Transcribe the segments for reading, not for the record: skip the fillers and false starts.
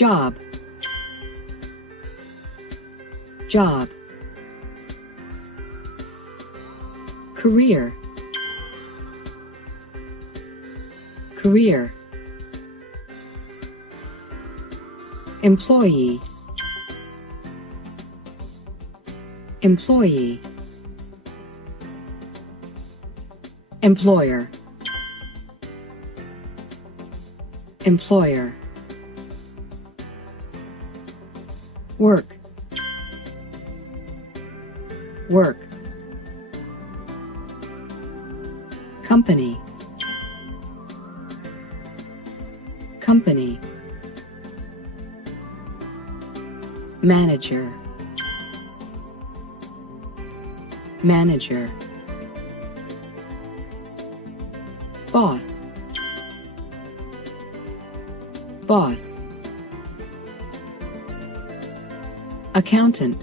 Job. Job. Career. Career. Employee. Employee. Employer. Employer. Work. Work. Company. Company. Manager. Manager. Boss. Boss. Accountant.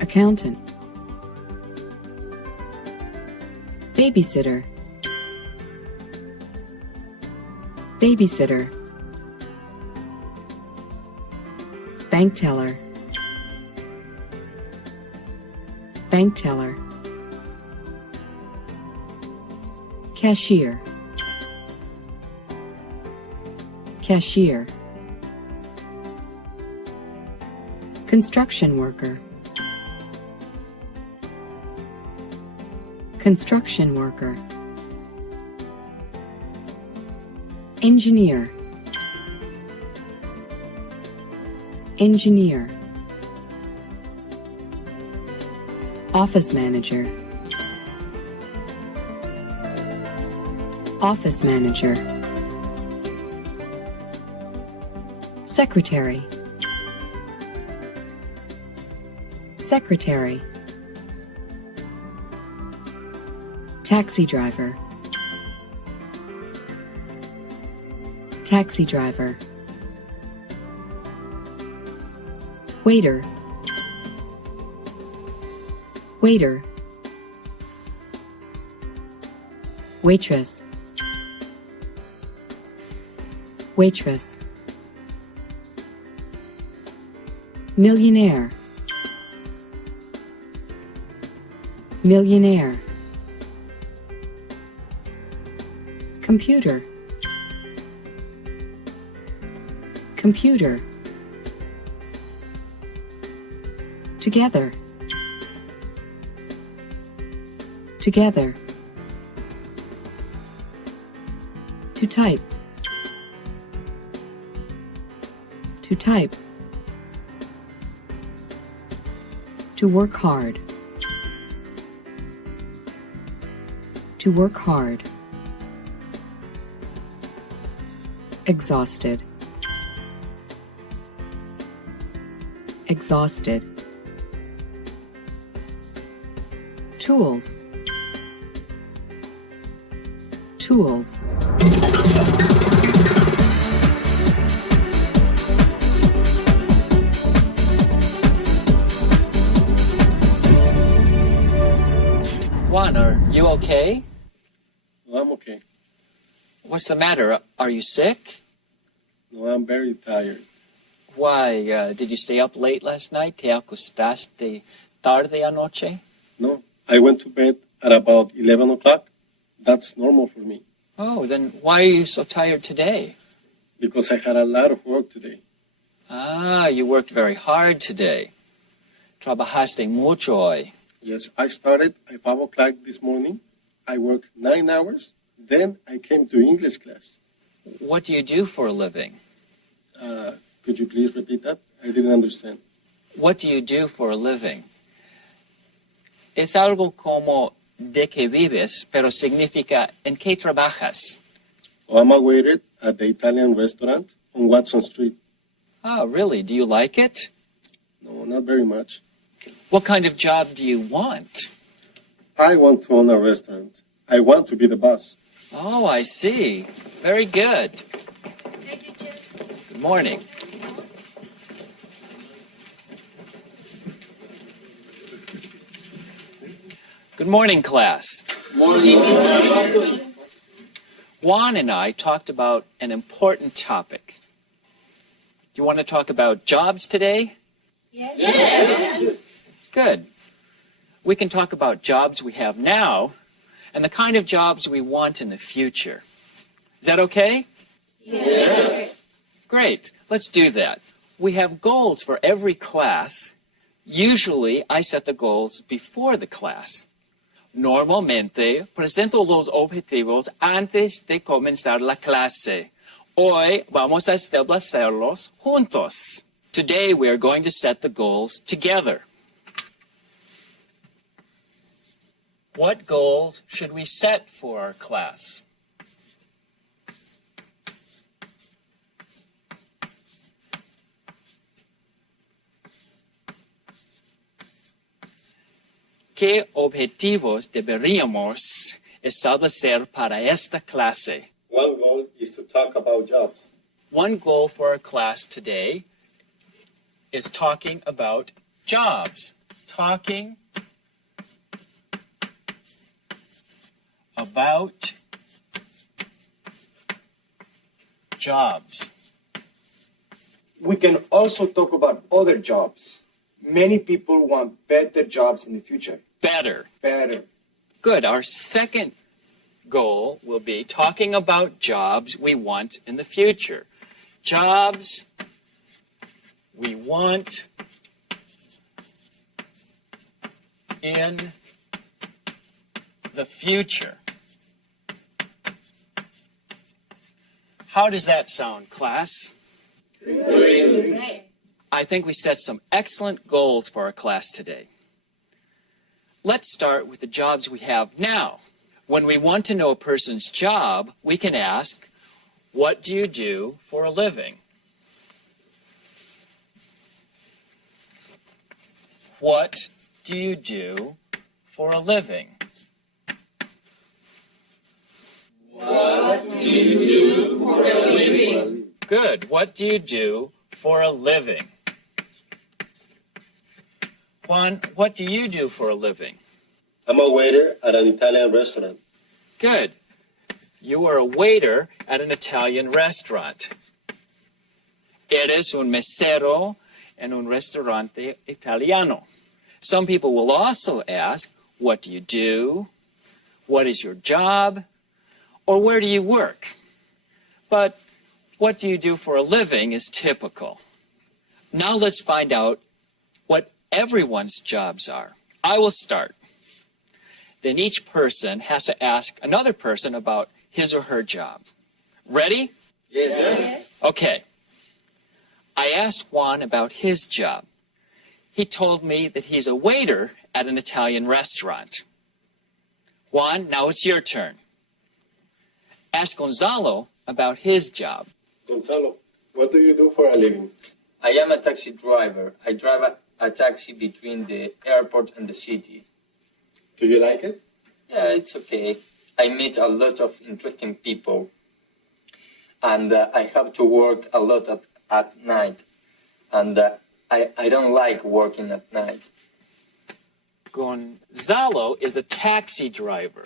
Accountant. Babysitter. Babysitter. Bank teller. Bank teller. Cashier. Cashier. Construction worker. Construction worker. Engineer. Engineer. Office manager. Office manager. Secretary. Secretary. Taxi driver. Taxi driver. Waiter. Waiter. Waitress. Waitress. Millionaire. Millionaire. Computer. Computer. Together. Together. To type. To type. To work hard. To work hard. Exhausted. Exhausted. Tools. Tools. Juan, are you okay? No, I'm okay. What's the matter? Are you sick? No, I'm very tired. Why, did you stay up late last night? ¿Te acostaste tarde anoche? No, I went to bed at about 11 o'clock. That's normal for me. Oh, then why are you so tired today? Because I had a lot of work today. Ah, you worked very hard today. Trabajaste mucho hoy. Yes, I started at 5 o'clock this morning. I worked 9 hours. Then I came to English class. What do you do for a living? Could you please repeat that? I didn't understand. What do you do for a living? Es algo como de que vives, pero significa en qué trabajas. Oh, I'm a waiter at the Italian restaurant on Watson Street. Ah, really? Do you like it? No, not very much. What kind of job do you want? I want to own a restaurant. I want to be the boss. Oh, I see. Very good. Thank you, Chef. Good morning. Good morning, class. Morning. Juan and I talked about an important topic. You want to talk about jobs today? Yes. Good. We can talk about jobs we have now and the kind of jobs we want in the future. Is that okay? Yes. Great. Let's do that. We have goals for every class. Usually, I set the goals before the class. Normalmente, presento los objetivos antes de comenzar la clase. Hoy vamos a establecerlos juntos. Today, we are going to set the goals together. What goals should we set for our class? ¿Qué objetivos deberíamos establecer para esta clase? One goal is to talk about jobs. One goal for our class today is talking about jobs. Talking about jobs. We can also talk about other jobs. Many people want better jobs in the future. Better. Better. Good. Our second goal will be talking about jobs we want in the future. Jobs we want in the future. How does that sound, class? Great. I think we set some excellent goals for our class today. Let's start with the jobs we have now. When we want to know a person's job, we can ask, what do you do for a living? What do you do for a living? What do you do for a living? Good. What do you do for a living? Juan, what do you do for a living? I'm a waiter at an Italian restaurant. Good. You are a waiter at an Italian restaurant. Eres un mesero en un restaurante italiano. Some people will also ask, what do you do? What is your job? Or where do you work? But what do you do for a living is typical. Now let's find out what everyone's jobs are. I will start. Then each person has to ask another person about his or her job. Ready? Yes. Okay. I asked Juan about his job. He told me that he's a waiter at an Italian restaurant. Juan, now it's your turn. Ask Gonzalo about his job. Gonzalo, what do you do for a living? I am a taxi driver. I drive a taxi between the airport and the city. Do you like it? Yeah, it's okay. I meet a lot of interesting people. And I have to work a lot at night. And I don't like working at night. Gonzalo is a taxi driver.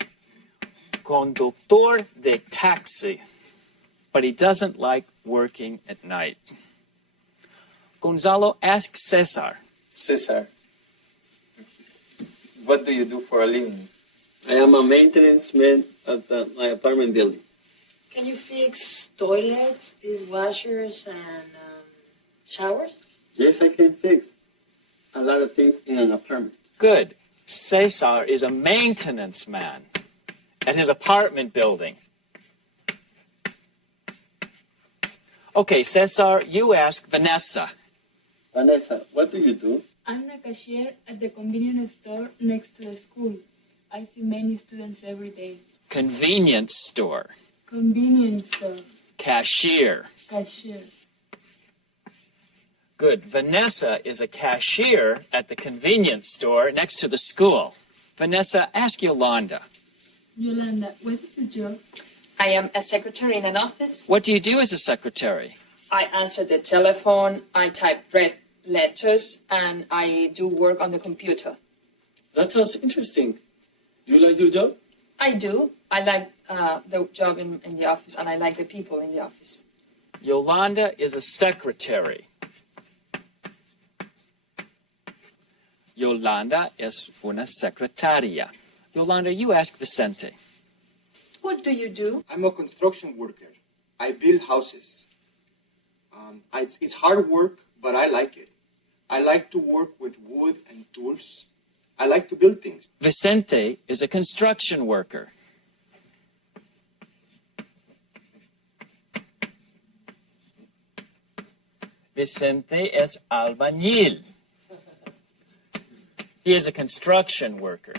Conductor de taxi. But he doesn't like working at night. Gonzalo, ask Cesar. Cesar, what do you do for a living? I am a maintenance man at my apartment building. Can you fix toilets, dishwashers, and showers? Yes, I can fix a lot of things in an apartment. Good. Cesar is a maintenance man at his apartment building. Okay, Cesar, you ask Vanessa. Vanessa, what do you do? I'm a cashier at the convenience store next to the school. I see many students every day. Convenience store. Convenience store. Cashier. Cashier. Good. Vanessa is a cashier at the convenience store next to the school. Vanessa, ask Yolanda. Yolanda, what is your job? I am a secretary in an office. What do you do as a secretary? I answer the telephone, I type red letters, and I do work on the computer. That sounds interesting. Do you like your job? I do. I like the job in the office, and I like the people in the office. Yolanda is a secretary. Yolanda es una secretaria. Yolanda, you ask Vicente. What do you do? I'm a construction worker. I build houses. It's hard work, but I like it. I like to work with wood and tools. I like to build things. Vicente is a construction worker. Vicente es albañil. He is a construction worker.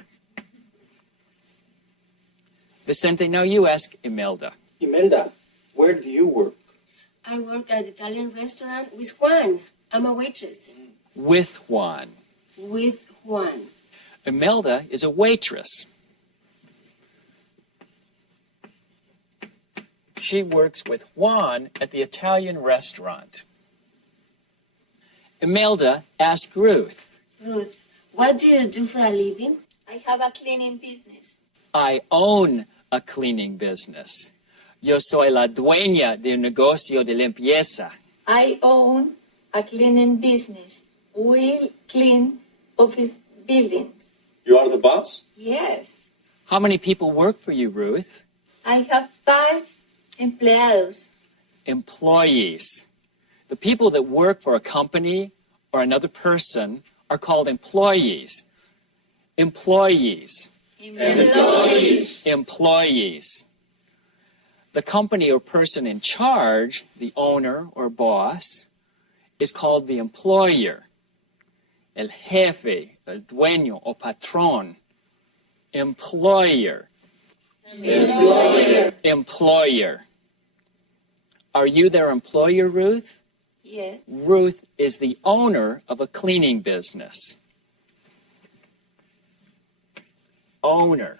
Vicente, now you ask Imelda. Imelda, where do you work? I work at the Italian restaurant with Juan. I'm a waitress. With Juan. With Juan. Imelda is a waitress. She works with Juan at the Italian restaurant. Imelda, ask Ruth. Ruth, what do you do for a living? I have a cleaning business. I own a cleaning business. Yo soy la dueña de un negocio de limpieza. I own a cleaning business. We clean office buildings. You are the boss? Yes. How many people work for you, Ruth? I have 5 empleados. Employees. The people that work for a company or another person are called employees. Employees. Employees. Employees. The company or person in charge, the owner or boss, is called the employer. El jefe, el dueño o patrón. Employer. Employer. Employer. Are you their employer, Ruth? Yes. Ruth is the owner of a cleaning business. Owner.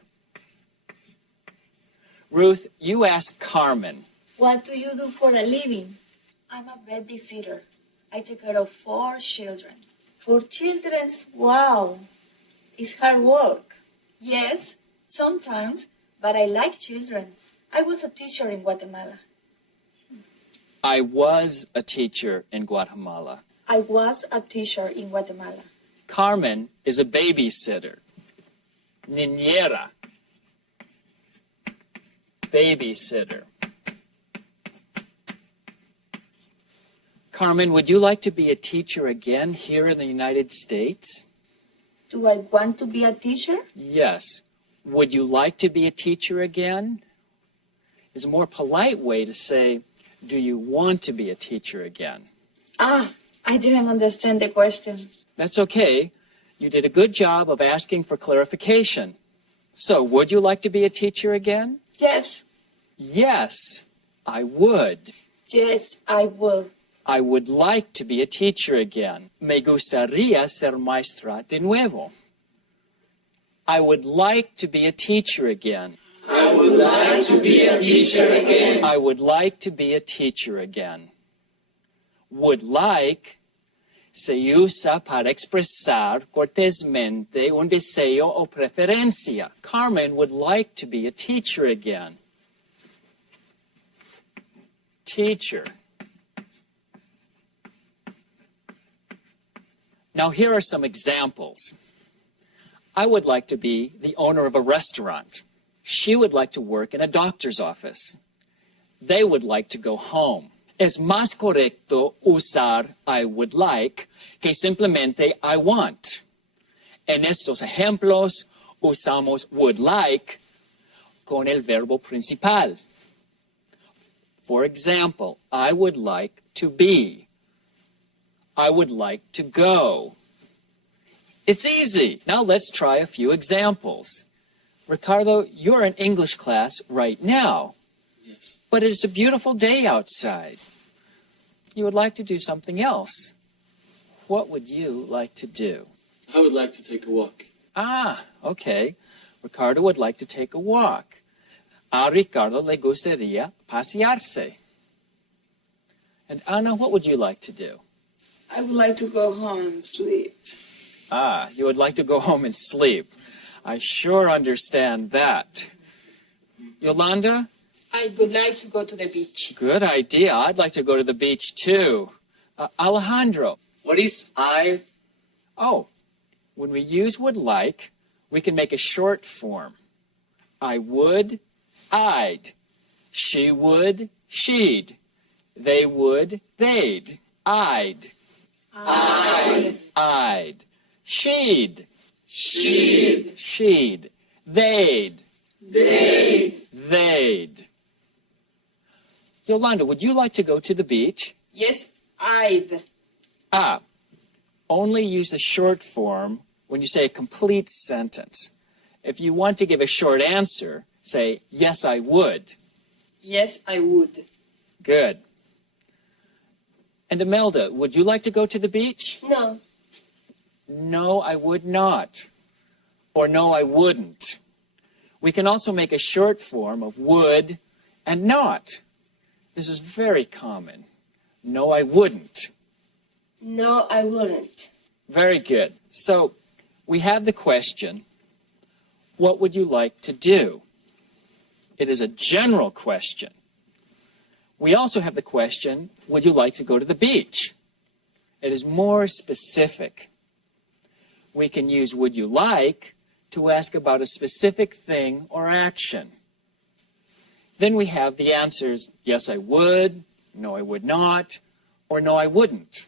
Ruth, you ask Carmen. What do you do for a living? I'm a babysitter. I take care of 4 children. 4 children? Wow. It's hard work. Yes, sometimes, but I like children. I was a teacher in Guatemala. I was a teacher in Guatemala. I was a teacher in Guatemala. Carmen is a babysitter. Niñera. Babysitter. Carmen, would you like to be a teacher again here in the United States? Do I want to be a teacher? Yes. Would you like to be a teacher again? Is a more polite way to say, do you want to be a teacher again? I didn't understand the question. That's okay. You did a good job of asking for clarification. So, would you like to be a teacher again? Yes. Yes, I would. Yes, I will. I would like to be a teacher again. Me gustaría ser maestra de nuevo. I would like to be a teacher again. I would like to be a teacher again. I would like to be a teacher again. Would like se usa para expresar cortésmente un deseo o preferencia. Carmen would like to be a teacher again. Teacher. Now here are some examples. I would like to be the owner of a restaurant. She would like to work in a doctor's office. They would like to go home. Es más correcto usar I would like que simplemente I want. En estos ejemplos usamos would like con el verbo principal. For example, I would like to be. I would like to go. It's easy. Now let's try a few examples. Ricardo, you're in English class right now. Yes. But it's a beautiful day outside. You would like to do something else. What would you like to do? I would like to take a walk. Okay. Ricardo would like to take a walk. A Ricardo le gustaría pasearse. And Ana, what would you like to do? I would like to go home and sleep. You would like to go home and sleep. I sure understand that. Yolanda? I would like to go to the beach. Good idea. I'd like to go to the beach too. Alejandro? What is I? Oh, when we use would like, we can make a short form. I would, I'd. She would, she'd. They would, they'd. I'd. I'd. She'd. She'd. They'd. They'd. Yolanda, would you like to go to the beach? Yes, I'd. Only use the short form when you say a complete sentence. If you want to give a short answer, say, yes, I would. Yes, I would. Good. And Imelda, would you like to go to the beach? No. No, I would not. Or no, I wouldn't. We can also make a short form of would and not. This is very common. No, I wouldn't. No, I wouldn't. Very good. So we have the question, what would you like to do? It is a general question. We also have the question, would you like to go to the beach? It is more specific. We can use would you like to ask about a specific thing or action. Then we have the answers, yes, I would, no, I would not, or no, I wouldn't.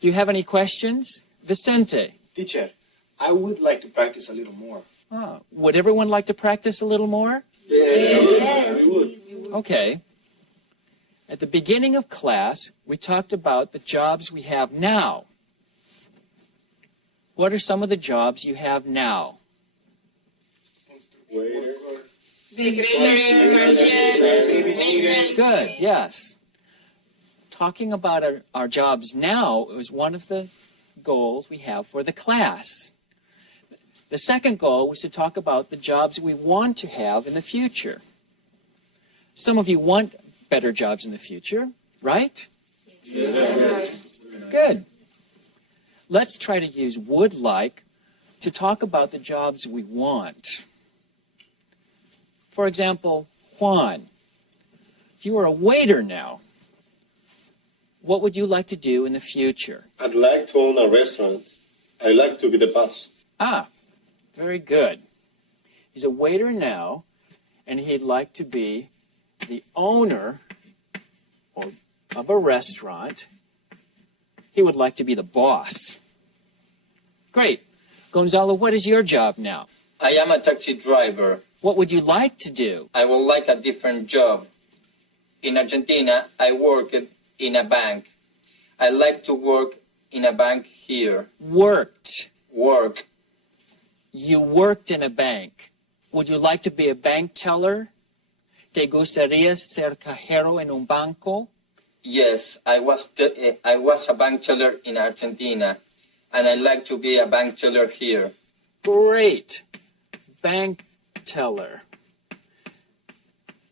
Do you have any questions? Vicente? Teacher, I would like to practice a little more. Would everyone like to practice a little more? Yes. Okay. At the beginning of class, we talked about the jobs we have now. What are some of the jobs you have now? Waiter. Good, yes. Talking about our jobs now is one of the goals we have for the class. The second goal was to talk about the jobs we want to have in the future. Some of you want better jobs in the future, right? Yes. Good. Let's try to use would like to talk about the jobs we want. For example, Juan, you are a waiter now. What would you like to do in the future? I'd like to own a restaurant. I'd like to be the boss. Very good. He's a waiter now, and he'd like to be the owner of a restaurant. He would like to be the boss. Great. Gonzalo, what is your job now? I am a taxi driver. What would you like to do? I would like a different job. In Argentina, I worked in a bank. I like to work in a bank here. Worked. Work. You worked in a bank. Would you like to be a bank teller? ¿Te gustaría ser cajero en un banco? Yes, I was a bank teller in Argentina, and I'd like to be a bank teller here. Great. Bank teller.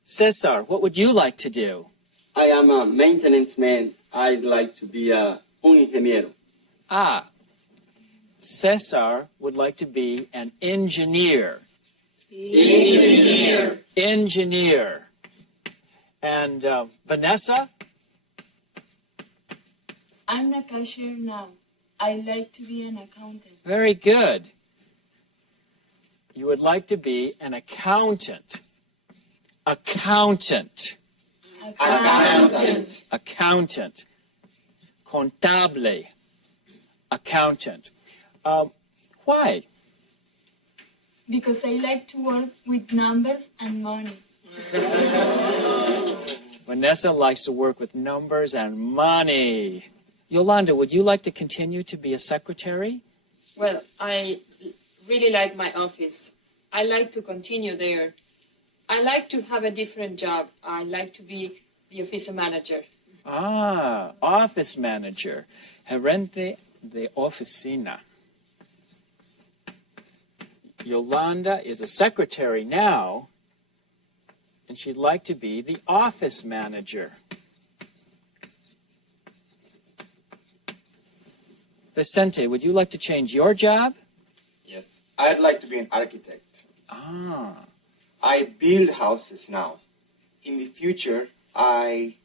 Cesar, what would you like to do? I am a maintenance man. I'd like to be un ingeniero. Cesar would like to be an engineer. Engineer. And Vanessa? I'm a cashier now. I like to be an accountant. Very good. You would like to be an accountant. Accountant. Accountant. Contable. Accountant. Why? Because I like to work with numbers and money. Vanessa likes to work with numbers and money. Yolanda, would you like to continue to be a secretary? Well, I really like my office. I like to continue there. I like to have a different job. I like to be the office manager. Office manager. Gerente de oficina. Yolanda is a secretary now, and she'd like to be the office manager. Vicente, would you like to change your job? Yes. I'd like to be an architect. I build houses now. In the future, me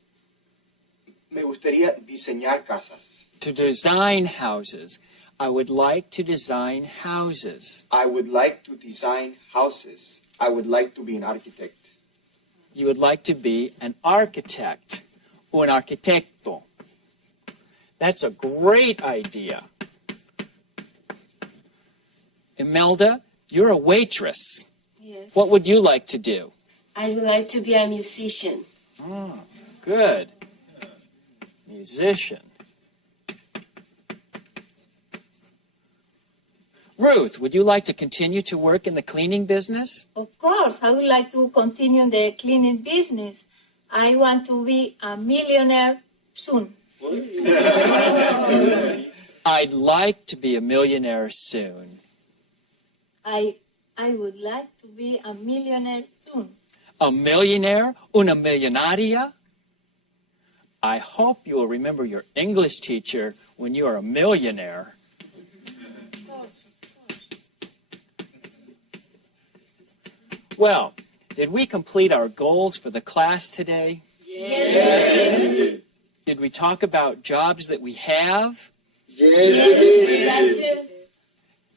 gustaría diseñar casas. To design houses. I would like to design houses. I would like to design houses. I would like to be an architect. You would like to be an architect. Un arquitecto. That's a great idea. Imelda, you're a waitress. Yes. What would you like to do? I would like to be a musician. Oh, good. Musician. Ruth, would you like to continue to work in the cleaning business? Of course, I would like to continue in the cleaning business. I want to be a millionaire soon. I'd like to be a millionaire soon. I would like to be a millionaire soon. A millionaire? Una millonaria? I hope you will remember your English teacher when you are a millionaire. Well, did we complete our goals for the class today? Yes. Did we talk about jobs that we have? Yes, we did.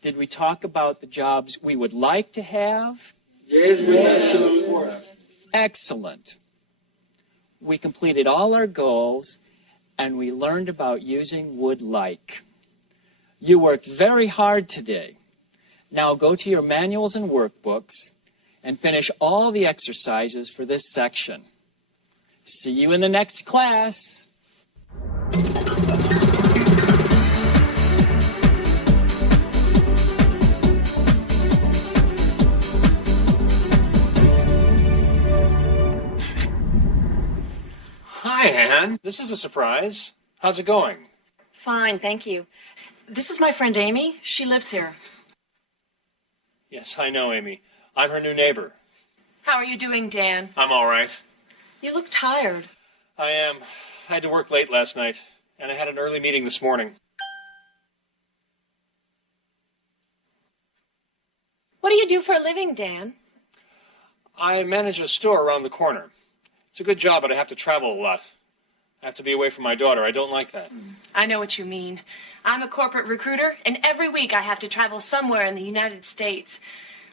Did we talk about the jobs we would like to have? Yes, we did. Excellent. We completed all our goals, and we learned about using would like. You worked very hard today. Now go to your manuals and workbooks and finish all the exercises for this section. See you in the next class. Hi, Anne. This is a surprise. How's it going? Fine, thank you. This is my friend Amy. She lives here. Yes, I know, Amy. I'm her new neighbor. How are you doing, Dan? I'm all right. You look tired. I am. I had to work late last night, and I had an early meeting this morning. What do you do for a living, Dan? I manage a store around the corner. It's a good job, but I have to travel a lot. I have to be away from my daughter. I don't like that. I know what you mean. I'm a corporate recruiter, and every week I have to travel somewhere in the United States.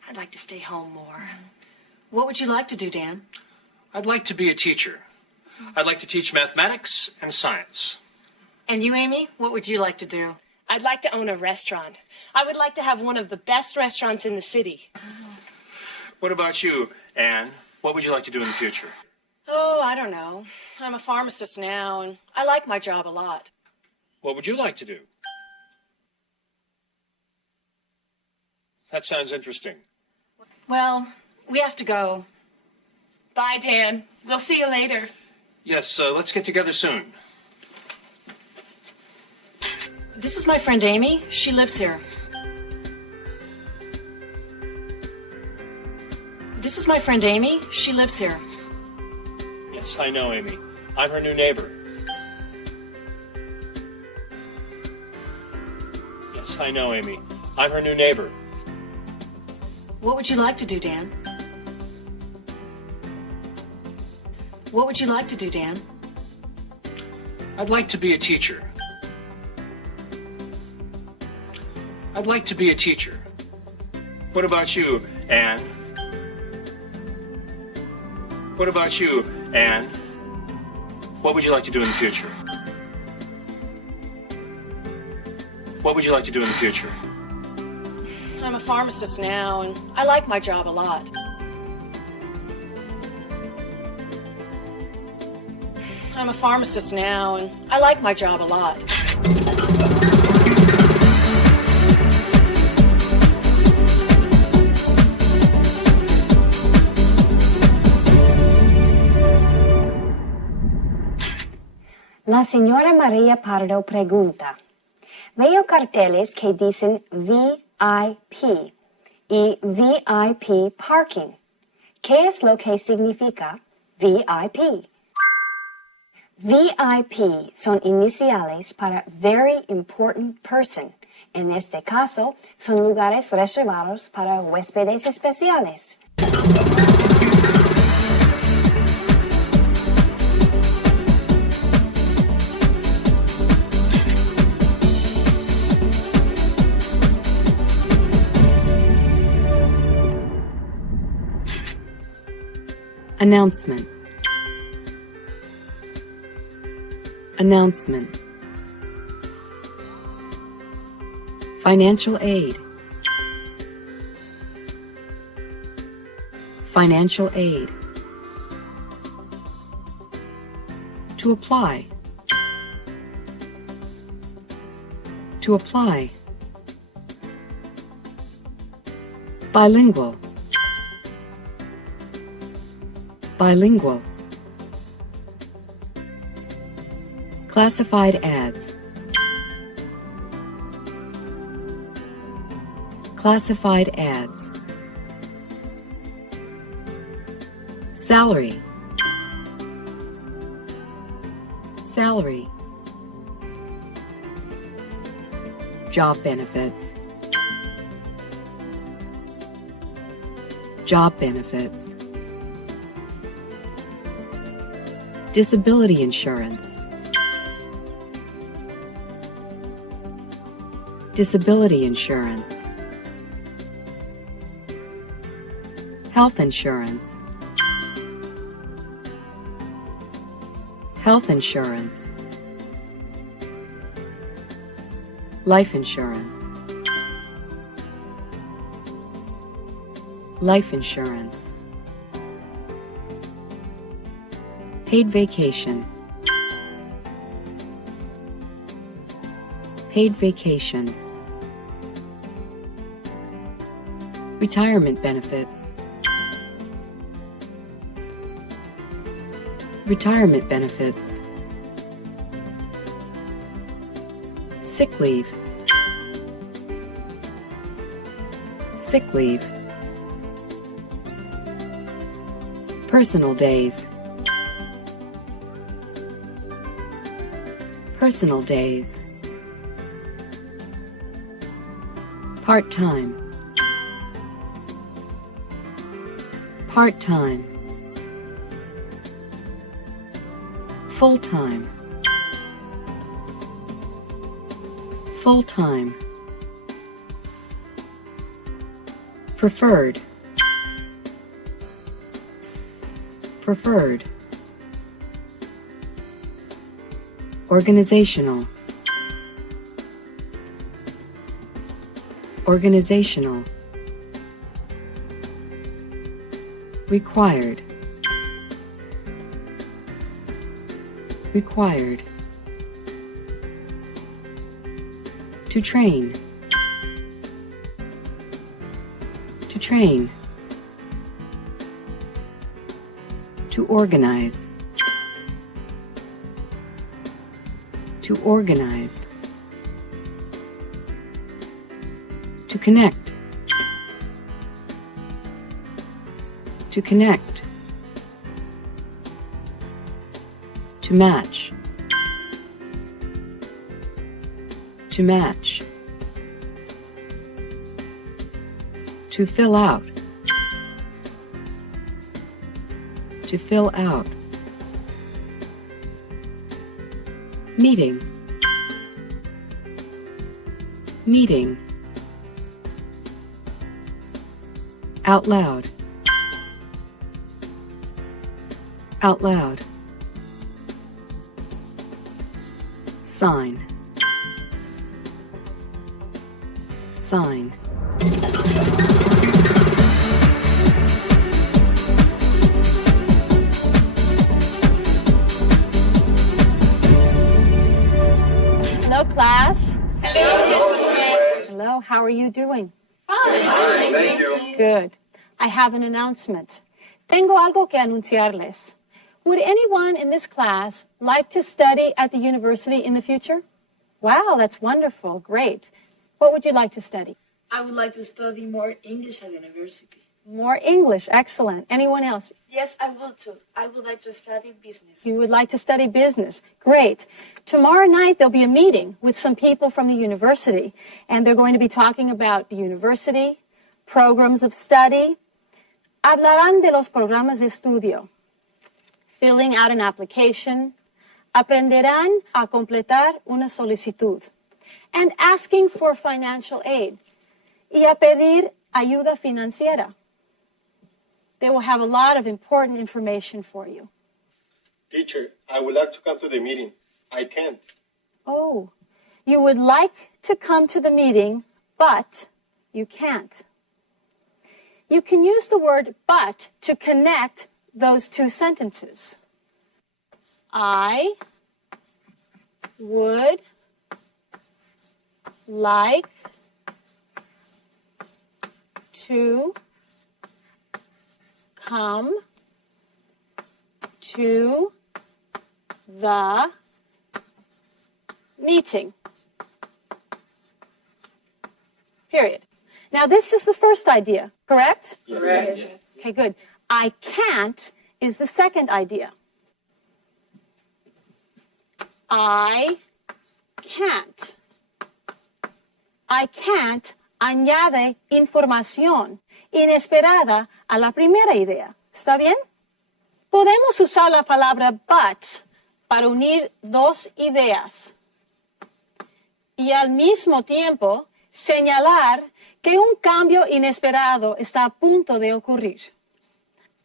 I'd like to stay home more. What would you like to do, Dan? I'd like to be a teacher. I'd like to teach mathematics and science. And you, Amy, what would you like to do? I'd like to own a restaurant. I would like to have one of the best restaurants in the city. What about you, Anne? What would you like to do in the future? Oh, I don't know. I'm a pharmacist now, and I like my job a lot. What would you like to do? That sounds interesting. Well, we have to go. Bye, Dan. We'll see you later. Yes, let's get together soon. This is my friend Amy. She lives here. This is my friend Amy. She lives here. Yes, I know, Amy. I'm her new neighbor. Yes, I know, Amy. I'm her new neighbor. What would you like to do, Dan? What would you like to do, Dan? I'd like to be a teacher. I'd like to be a teacher. What about you, Anne? What about you, Anne? What would you like to do in the future? What would you like to do in the future? I'm a pharmacist now, and I like my job a lot. I'm a pharmacist now, and I like my job a lot. La señora María Pardo pregunta, veo carteles que dicen VIP y VIP parking. ¿Qué es lo que significa VIP? VIP son iniciales para Very Important Person. En este caso, son lugares reservados para huéspedes especiales. Announcement. Announcement. Financial aid. Financial aid. To apply. To apply. Bilingual. Bilingual. Classified ads. Classified ads. Salary. Salary. Job benefits. Job benefits. Disability insurance. Disability insurance. Health insurance. Health insurance. Life insurance. Life insurance. Paid vacation. Paid vacation. Retirement benefits. Retirement benefits. Sick leave. Sick leave. Personal days. Personal days. Part-time. Part-time. Full-time. Full-time. Preferred. Preferred. Organizational. Organizational. Required. Required. To train. To train. To organize. To organize. To connect. To connect. To match. To match. To fill out. To fill out. Meeting. Meeting. Out loud. Out loud. Sign. Sign. Hello, class. Hello. Hello, how are you doing? Fine, thank you. Good. I have an announcement. Tengo algo que anunciarles. Would anyone in this class like to study at the university in the future? Wow, that's wonderful. Great. What would you like to study? I would like to study more English at university. More English. Excellent. Anyone else? Yes, I would too. I would like to study business. You would like to study business. Great. Tomorrow night there'll be a meeting with some people from the university, and they're going to be talking about the university, programs of study. Hablarán de los programas de estudio, filling out an application, aprenderán a completar una solicitud, and asking for financial aid, y a pedir ayuda financiera. They will have a lot of important information for you. Teacher, I would like to come to the meeting. I can't. Oh, you would like to come to the meeting, but you can't. You can use the word but to connect those two sentences. I would like to come to the meeting. Period. Now, this is the first idea, correct? Correct. Yes. Okay, good. I can't is the second idea. I can't. I can't añade información inesperada a la primera idea. ¿Está bien? Podemos usar la palabra but para unir dos ideas y al mismo tiempo señalar que un cambio inesperado está a punto de ocurrir.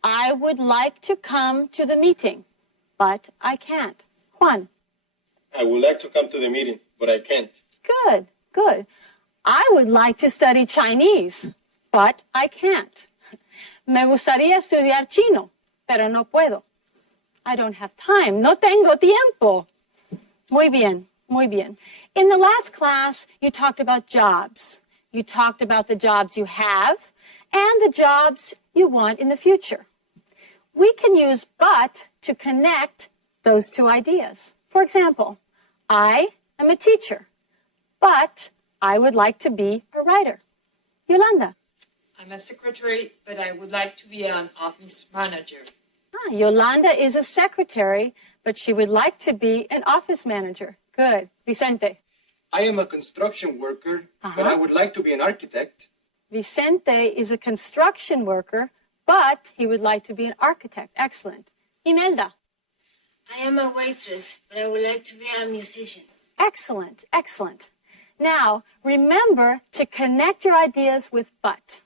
I would like to come to the meeting, but I can't. Juan. I would like to come to the meeting, but I can't. Good, good. I would like to study Chinese, but I can't. Me gustaría estudiar chino, pero no puedo. I don't have time. No tengo tiempo. Muy bien, muy bien. In the last class, you talked about jobs. You talked about the jobs you have and the jobs you want in the future. We can use but to connect those two ideas. For example, I am a teacher, but I would like to be a writer. Yolanda. I'm a secretary, but I would like to be an office manager. Yolanda is a secretary, but she would like to be an office manager. Good. Vicente. I am a construction worker, but I would like to be an architect. Vicente is a construction worker, but he would like to be an architect. Excellent. Imelda. I am a waitress, but I would like to be a musician. Excellent, excellent. Now, remember to connect your ideas with but.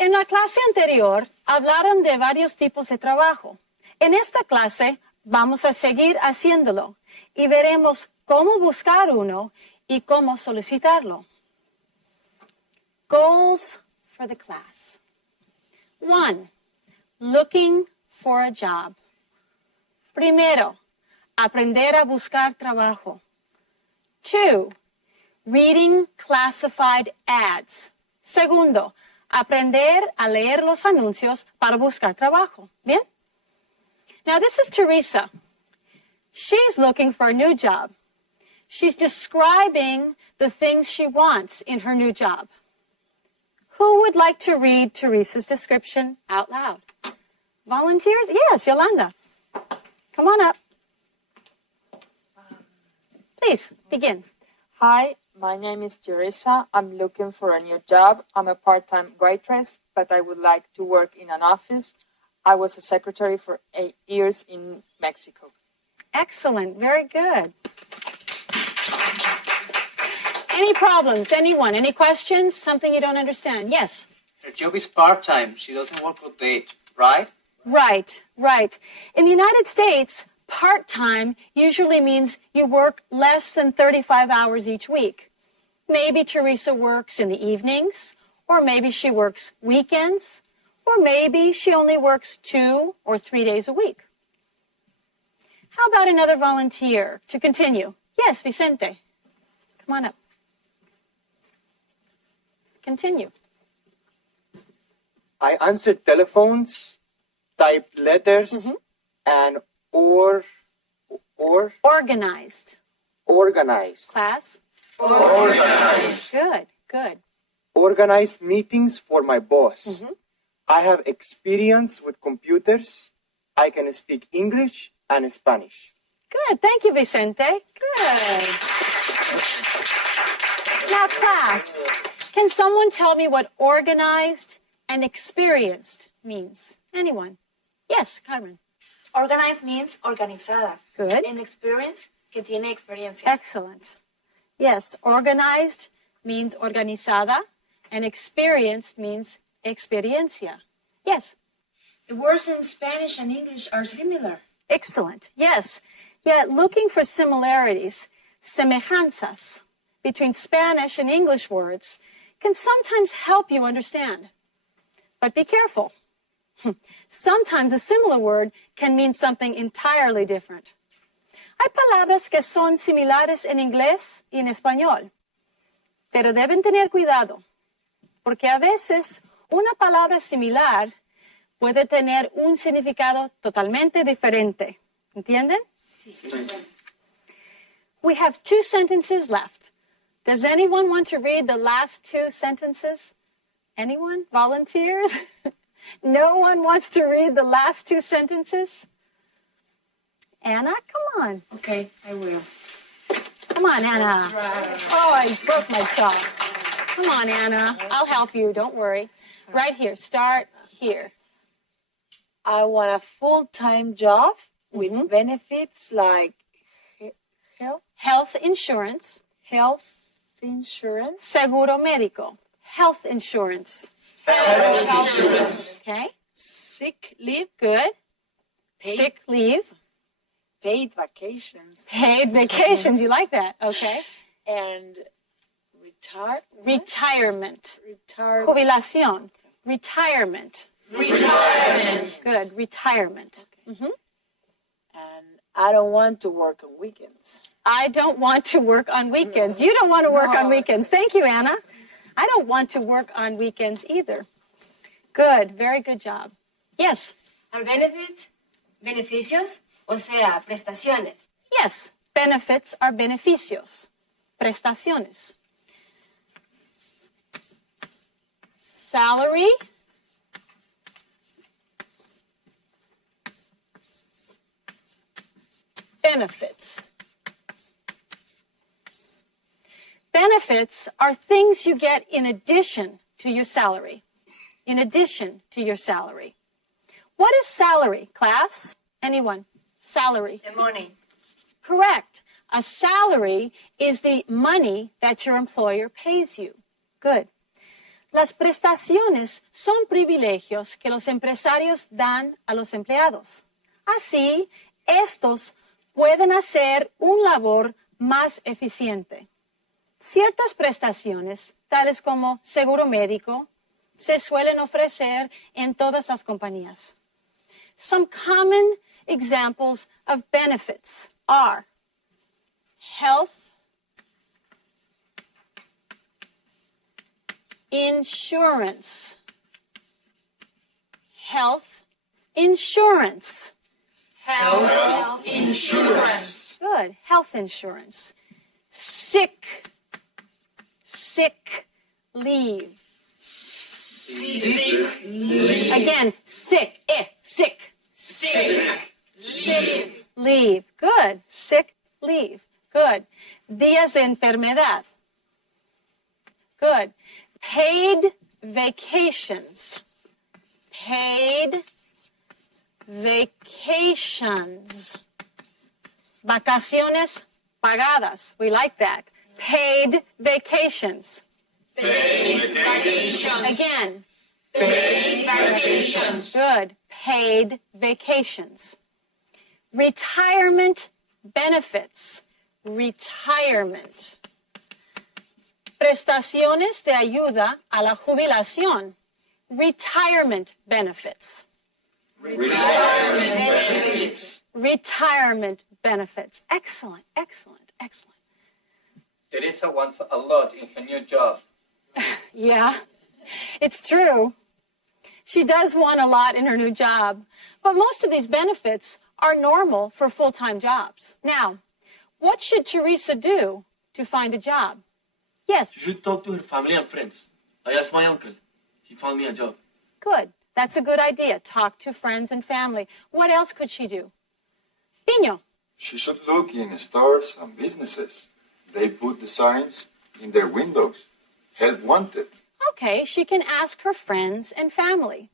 En la clase anterior hablaron de varios tipos de trabajo. En esta clase vamos a seguir haciéndolo y veremos cómo buscar uno y cómo solicitarlo. Goals for the class. 1. Looking for a job. Primero, aprender a buscar trabajo. 2. Reading classified ads. Segundo, aprender a leer los anuncios para buscar trabajo. ¿Bien? Now, this is Teresa. She's looking for a new job. She's describing the things she wants in her new job. Who would like to read Teresa's description out loud? Volunteers? Yes, Yolanda. Come on up. Please, begin. Hi, my name is Teresa. I'm looking for a new job. I'm a part-time waitress, but I would like to work in an office. I was a secretary for 8 years in Mexico. Excellent. Very good. Any problems? Anyone? Any questions? Something you don't understand? Yes? Her job is part-time. She doesn't work all day, right? Right, right. In the United States, part-time usually means you work less than 35 hours each week. Maybe Teresa works in the evenings, or maybe she works weekends, or maybe she only works 2 or 3 days a week. How about another volunteer to continue? Yes, Vicente. Come on up. Continue. I answer telephones, type letters, and Organized. Organize. Class? Organize. Good, good. Organize meetings for my boss. I have experience with computers. I can speak English and Spanish. Good. Thank you, Vicente. Good. Now, class, can someone tell me what organized and experienced means? Anyone? Yes, Carmen. Organized means organizada. Good. And experience, que tiene experiencia. Excellent. Yes, organized means organizada, and experienced means experiencia. Yes? The words in Spanish and English are similar. Excellent. Yes. Yet looking for similarities, semejanzas, between Spanish and English words can sometimes help you understand. But be careful. Sometimes a similar word can mean something entirely different. Hay palabras que son similares en inglés y en español, pero deben tener cuidado, porque a veces una palabra similar puede tener un significado totalmente diferente. ¿Entienden? Sí. We have 2 sentences left. Does anyone want to read the last 2 sentences? Anyone? Volunteers? No one wants to read the last 2 sentences? Anna, come on. Okay, I will. Come on, Anna. That's right. Oh, I broke my jaw. Come on, Anna. I'll help you. Don't worry. Right here. Start here. I want a full-time job with benefits like Health insurance. health insurance, Seguro médico. Health insurance. Health insurance. Okay. sick leave, Good. Paid. Sick leave. paid vacations, Paid vacations. You like that? Okay. and Retirement. retirement. Jubilación. Retirement. Retirement. Good. Retirement. And I don't want to work on weekends. I don't want to work on weekends. You don't want to work on weekends. Thank you, Anna. I don't want to work on weekends either. Good. Very good job. Yes. Are benefits beneficios? O sea, prestaciones. Yes. Benefits are beneficios. Prestaciones. Salary. Benefits. Benefits are things you get in addition to your salary. In addition to your salary. What is salary, class? Anyone? Salary. The money. Correct. A salary is the money that your employer pays you. Good. Las prestaciones son privilegios que los empresarios dan a los empleados. Así, estos pueden hacer un labor más eficiente. Ciertas prestaciones, tales como seguro médico, se suelen ofrecer en todas las compañías. Some common examples of benefits are health insurance. Health insurance. Health insurance. Good. Health insurance. Sick leave. Sick leave. Again, sick. Sick. Sick Leave. Good. Sick leave. Good. Días de enfermedad. Good. Paid vacations. Paid vacations. Vacaciones pagadas. We like that. Paid vacations. Paid vacations. Again. Paid vacations. Good. Paid vacations. Retirement benefits. Retirement. Prestaciones de ayuda a la jubilación. Retirement benefits. Retirement benefits. Retirement benefits. Excellent, excellent, excellent. Teresa wants a lot in her new job. Yeah, it's true. She does want a lot in her new job, but most of these benefits are normal for full-time jobs. Now, what should Teresa do to find a job? Yes. She should talk to her family and friends. I asked my uncle. He found me a job. Good. That's a good idea. Talk to friends and family. What else could she do? Pino. She should look in stores and businesses. They put the signs in their windows. Help wanted. Okay, she can ask her friends and family.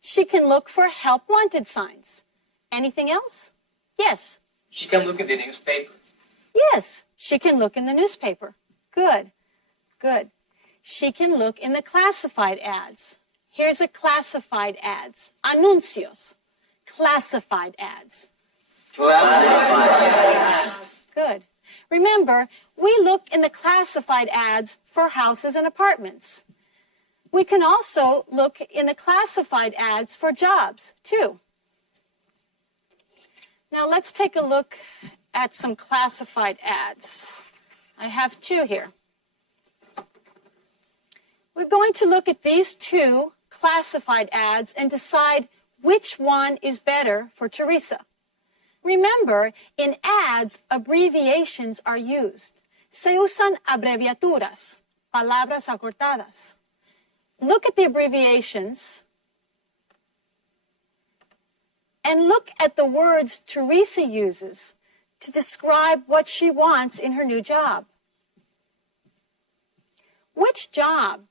She can look for help wanted signs. Anything else? Yes. She can look in the newspaper. Yes, she can look in the newspaper. Good, good. she can look in the classified ads. Here's a classified ads. Anuncios. Classified ads. Good. Remember, we look in the classified ads for houses and apartments. We can also look in the classified ads for jobs, too. Now let's take a look at some classified ads. I have two here. We're going to look at these two classified ads and decide which one is better for Teresa. Remember, in ads, abbreviations are used. Se usan abreviaturas, palabras acortadas. Look at the abbreviations and look at the words Teresa uses to describe what she wants in her new job. Which job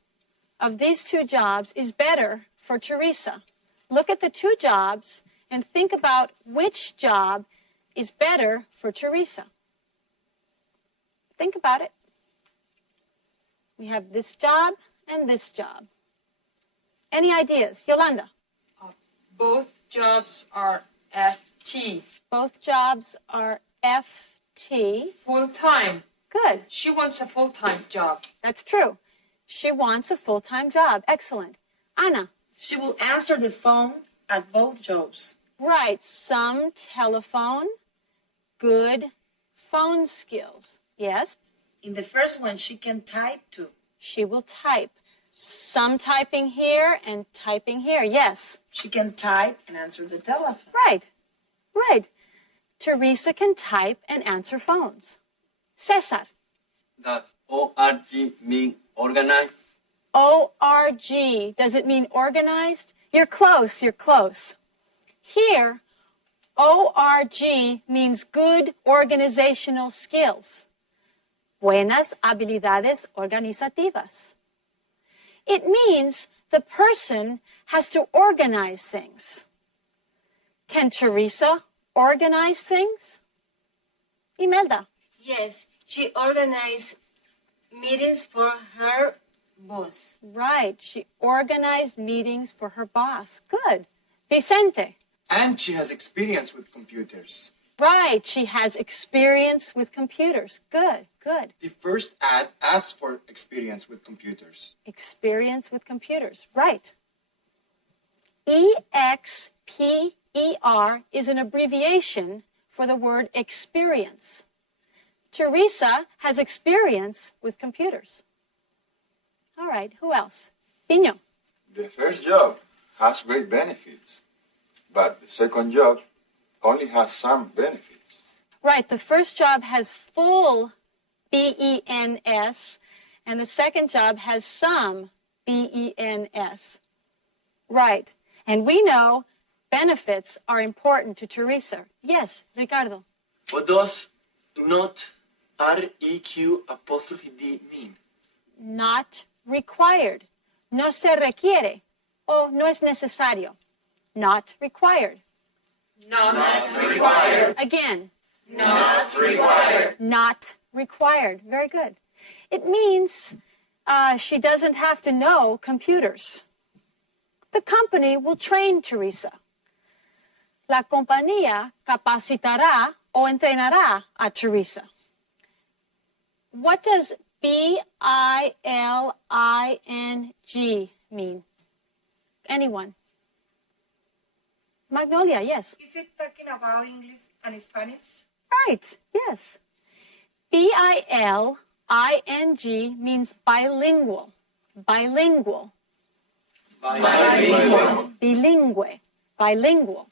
of these two jobs is better for Teresa? Look at the two jobs and think about which job is better for Teresa. Think about it. We have this job and this job. Any ideas? Yolanda? Both jobs are FT. Both jobs are FT. Full-time. Good. She wants a full-time job. That's true. She wants a full-time job. Excellent. Anna? She will answer the phone at both jobs. Right. Some telephone, good phone skills. Yes? In the first one, she can type too. She will type. Some typing here and typing here. Yes. She can type and answer the telephone. Right. Right. Teresa can type and answer phones. Cesar? Does ORG mean organized? ORG. Does it mean organized? You're close. You're close. Here, ORG means good organizational skills. Buenas habilidades organizativas. It means the person has to organize things. Can Teresa organize things? Imelda? Yes, she organized meetings for her boss. Right, she organized meetings for her boss. Good. Vicente? And she has experience with computers. Right, she has experience with computers. Good, good. The first ad asks for experience with computers. Experience with computers, right. EXPER is an abbreviation for the word experience. Teresa has experience with computers. All right, who else? Pino. The first job has great benefits, but the second job only has some benefits. Right, the first job has full BENS, and the second job has some BENS. Right, and we know benefits are important to Teresa. Yes, Ricardo. What does not REQ''D mean? Not required. No se requiere. O no es necesario. Not required. Not required. Again. Not required. Not required. Very good. It means she doesn't have to know computers. The company will train Teresa. La compañía capacitará o entrenará a Teresa. What does BILING mean? Anyone? Magnolia, yes. Is it talking about English and Spanish? Right, yes. BILING means bilingual. Bilingual. Bilingual. Bilingue. Bilingual.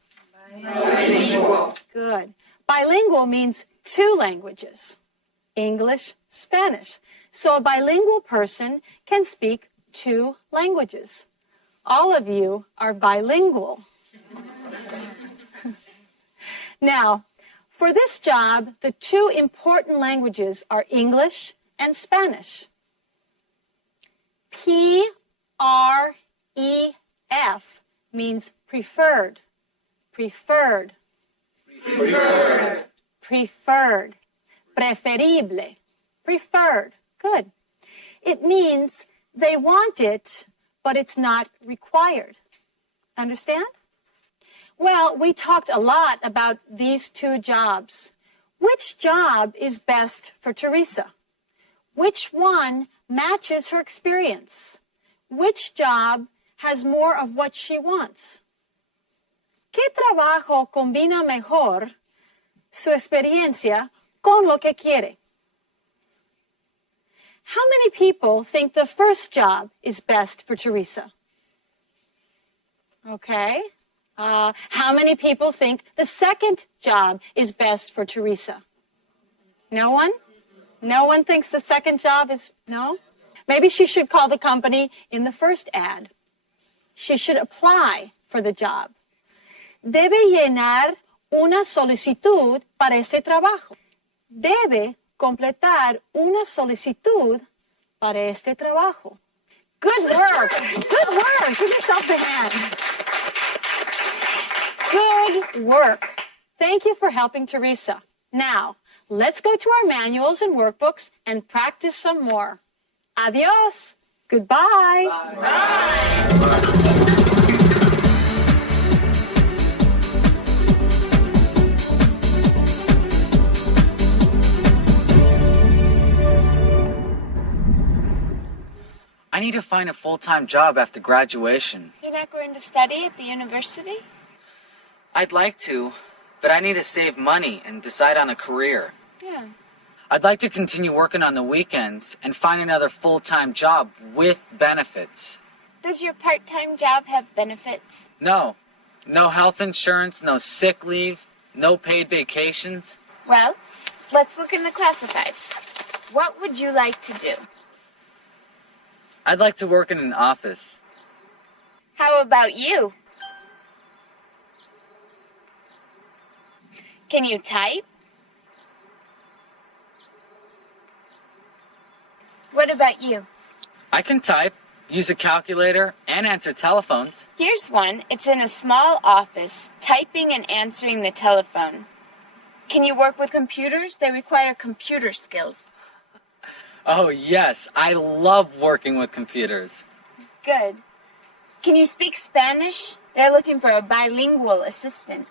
Bilingual. Good. Bilingual means two languages. English, Spanish. So a bilingual person can speak two languages. All of you are bilingual. Now, for this job, the two important languages are English and Spanish. PREF means preferred. Preferred. Preferred. Preferred. Preferible. Preferred. Good. It means They want it, but it's not required. Understand? Well, we talked a lot about these two jobs. Which job is best for Teresa? Which one matches her experience? Which job has more of what she wants? ¿Qué trabajo combina mejor su experiencia con lo que quiere? How many people think the first job is best for Teresa? Okay. How many people think the second job is best for Teresa? No one? No one thinks the second job is, no? Maybe she should call the company in the first ad. She should apply for the job. Debe llenar una solicitud para este trabajo. Debe completar una solicitud para este trabajo. Good work. Good work. Give yourselves a hand. Good work. Thank you for helping Teresa. Now, let's go to our manuals and workbooks and practice some more. Adios. Goodbye. Bye. I need to find a full-time job after graduation. You're not going to study at the university? I'd like to, but I need to save money and decide on a career. Yeah. I'd like to continue working on the weekends and find another full-time job with benefits. Does your part-time job have benefits? No. No health insurance, no sick leave, no paid vacations. Well, let's look in the classifieds. What would you like to do? I'd like to work in an office. How about you? Can you type? What about you? I can type, use a calculator, and answer telephones. Here's one. It's in a small office, typing and answering the telephone. Can you work with computers? They require computer skills. Oh, yes. I love working with computers. Good. Can you speak Spanish? They're looking for a bilingual assistant.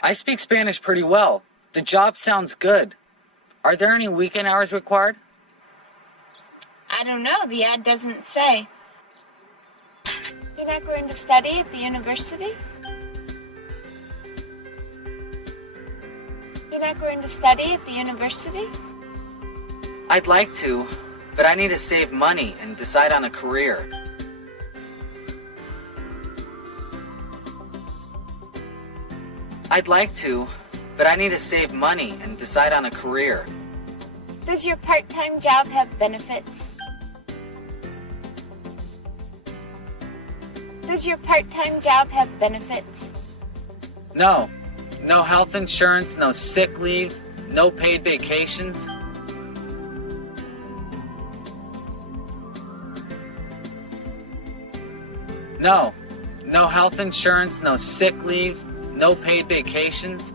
I speak Spanish pretty well. The job sounds good. Are there any weekend hours required? I don't know. The ad doesn't say. You're not going to study at the university? You're not going to study at the university? I'd like to, but I need to save money and decide on a career. I'd like to, but I need to save money and decide on a career. Does your part-time job have benefits? Does your part-time job have benefits? No. No health insurance, no sick leave, no paid vacations. No. No health insurance, no sick leave, no paid vacations.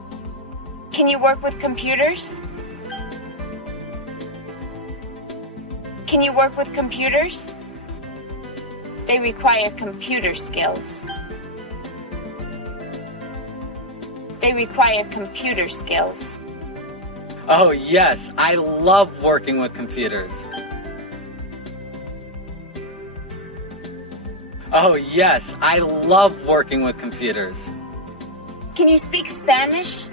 Can you work with computers? Can you work with computers? They require computer skills. They require computer skills. Oh, yes. I love working with computers. Oh, yes. I love working with computers. Can you speak Spanish?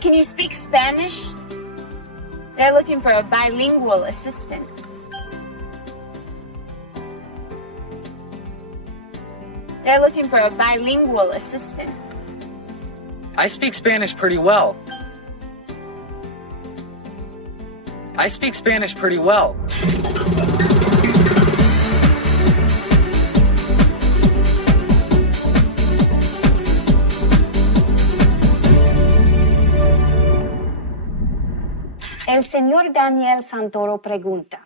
Can you speak Spanish? They're looking for a bilingual assistant. They're looking for a bilingual assistant. I speak Spanish pretty well. I speak Spanish pretty well. El señor Daniel Santoro pregunta,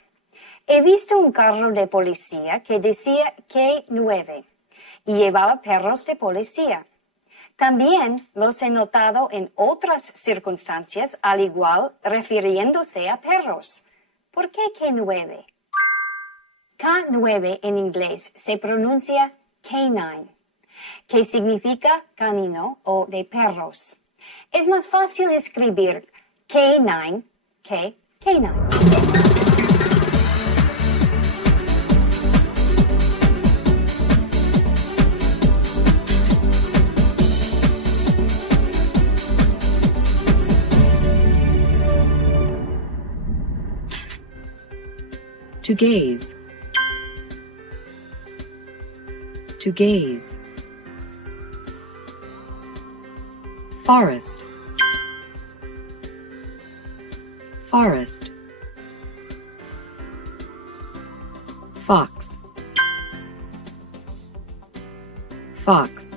he visto un carro de policía que decía K9 y llevaba perros de policía. También los he notado en otras circunstancias al igual refiriéndose a perros. ¿Por qué K9? K9 en inglés se pronuncia canine, que significa canino o de perros. Es más fácil escribir K9 que canine. To gaze. To gaze. Forest. Forest. Fox. Fox.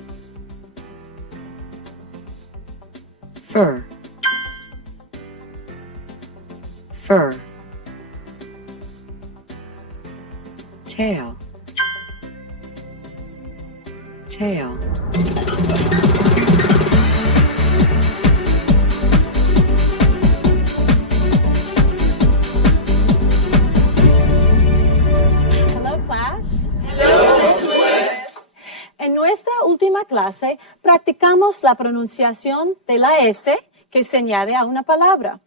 Fur. Fur. Tail. Tail. Hello, class. Hello, Mrs. West. En nuestra última clase practicamos la pronunciación de la S que se añade a una palabra.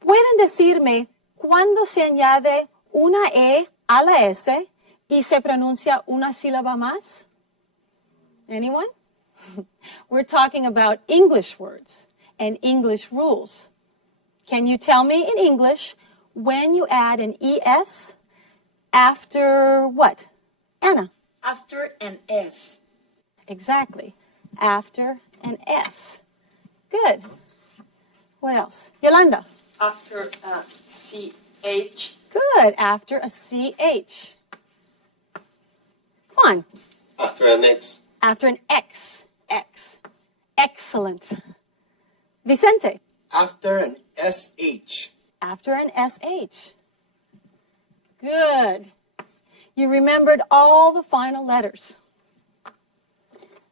¿Pueden decirme cuándo se añade una E a la S y se pronuncia una sílaba más? Anyone? We're talking about English words and English rules. Can you tell me in English when you add an ES after what? Anna? After an S. Exactly. After an S. Good. What else? Yolanda? After a CH. Good. After a CH. Juan? After an X. After an X. X. Excellent. Vicente? After an SH. After an SH. Good. You remembered all the final letters.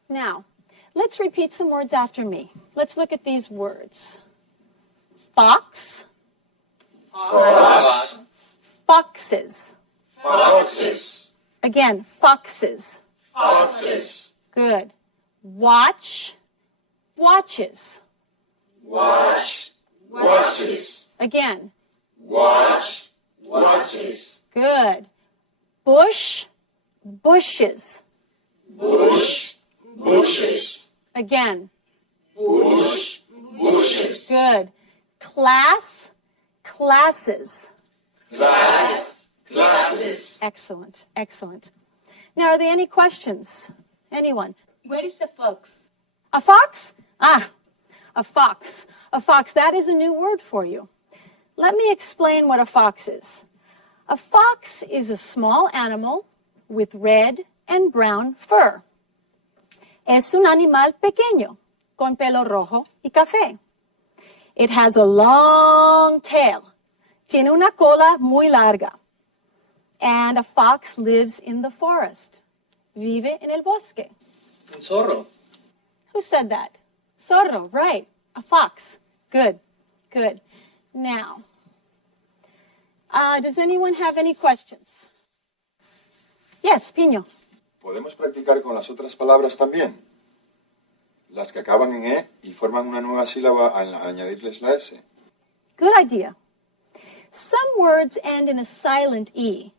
Now, let's repeat some words after me. Let's look at these words. Fox. Fox. Foxes. Foxes. Again, foxes. Foxes. Good. Watch. Watches. Watch. Watches. Again. Watch. Watches. Good. Bush. Bushes. Bush. Bushes. Again. Bush. Bushes. Good. Class. Classes. Class. Classes. Excellent. Excellent. Now, are there any questions? Anyone? What is a fox? A fox? Ah, a fox. A fox, that is a new word for you. Let me explain what a fox is. A fox is a small animal with red and brown fur. Es un animal pequeño, con pelo rojo y café. It has a long tail. Tiene una cola muy larga. And a fox lives in the forest. Vive en el bosque. Un zorro. Who said that? Zorro, right. A fox. Good, good. Now, does anyone have any questions? Yes, Piño. ¿Podemos practicar con las otras palabras también? Las que acaban en E y forman una nueva sílaba al añadirles la S. Good idea. Some words end in a silent E,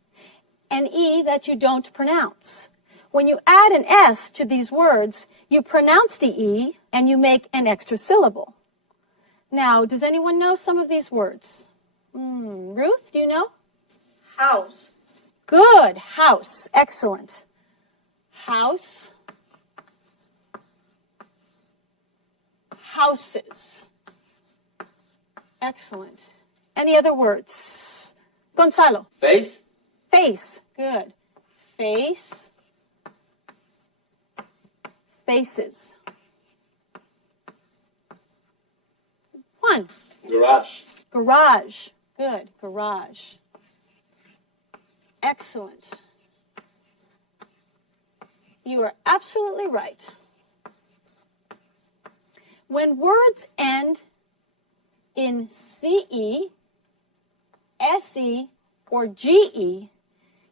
an E that you don't pronounce. When you add an S to these words, you pronounce the E and you make an extra syllable. Now, does anyone know some of these words? Ruth, do you know? House. Good. House. Excellent. House. Houses. Excellent. Any other words? Gonzalo. Face. Face. Good. Face. Faces. Juan. Garage. Garage. Good. Garage. Excellent. You are absolutely right. When words end in CE, SE or GE,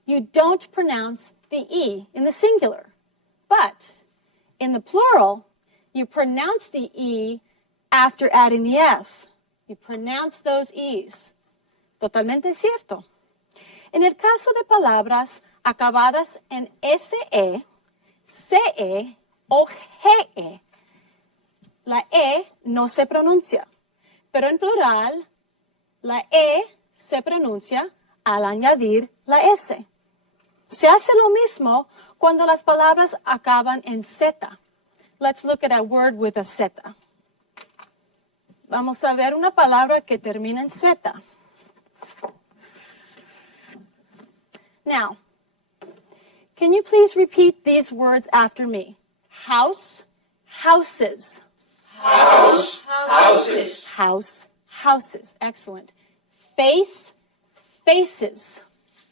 you don't pronounce the E in the singular. But in the plural, you pronounce the E after adding the S. You pronounce those E's. Totalmente cierto. En el caso de palabras acabadas en SE, CE o GE, la E no se pronuncia, pero en plural, la E se pronuncia al añadir la S. Se hace lo mismo cuando las palabras acaban en Z. Let's look at a word with a Z. Vamos a ver una palabra que termina en Z. Now, can you please repeat these words after me? House, houses. House, houses. House, houses. Excellent. Face, faces.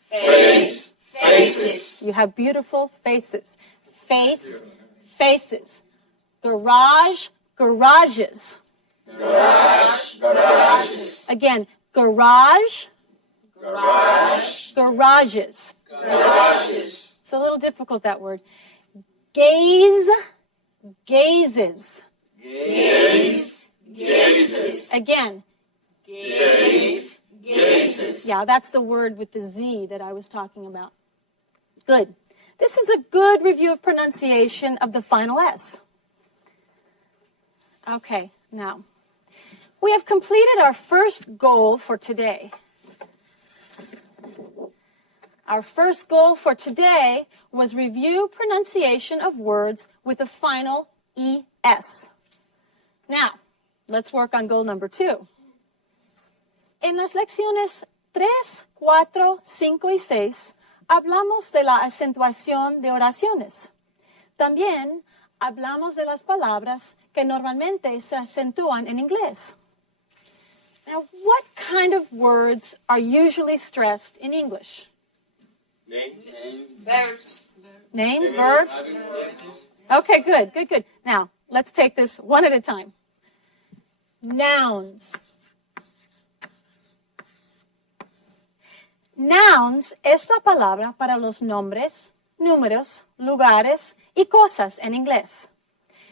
Face, faces. You have beautiful faces. Face, faces. Garage, garages. Garage, garages. Again, garage, Garage, garages. garages. It's a little difficult, that word. Gaze, gazes. Gaze, gazes. Again. Gaze, gazes. Yeah, that's the word with the Z that I was talking about. Good. This is a good review of pronunciation of the final S. Okay, now, we have completed our first goal for today. Our first goal for today was review pronunciation of words with the final ES. Now, let's work on goal number 2. En las lecciones 3, 4, 5 y 6 hablamos de la acentuación de oraciones. También hablamos de las palabras que normalmente se acentúan en inglés. Now, what kind of words are usually stressed in English? Names. Verbs. Names, verbs? Okay, good. Now, let's take this one at a time. Nouns. Nouns es la palabra para los nombres, números, lugares y cosas en inglés.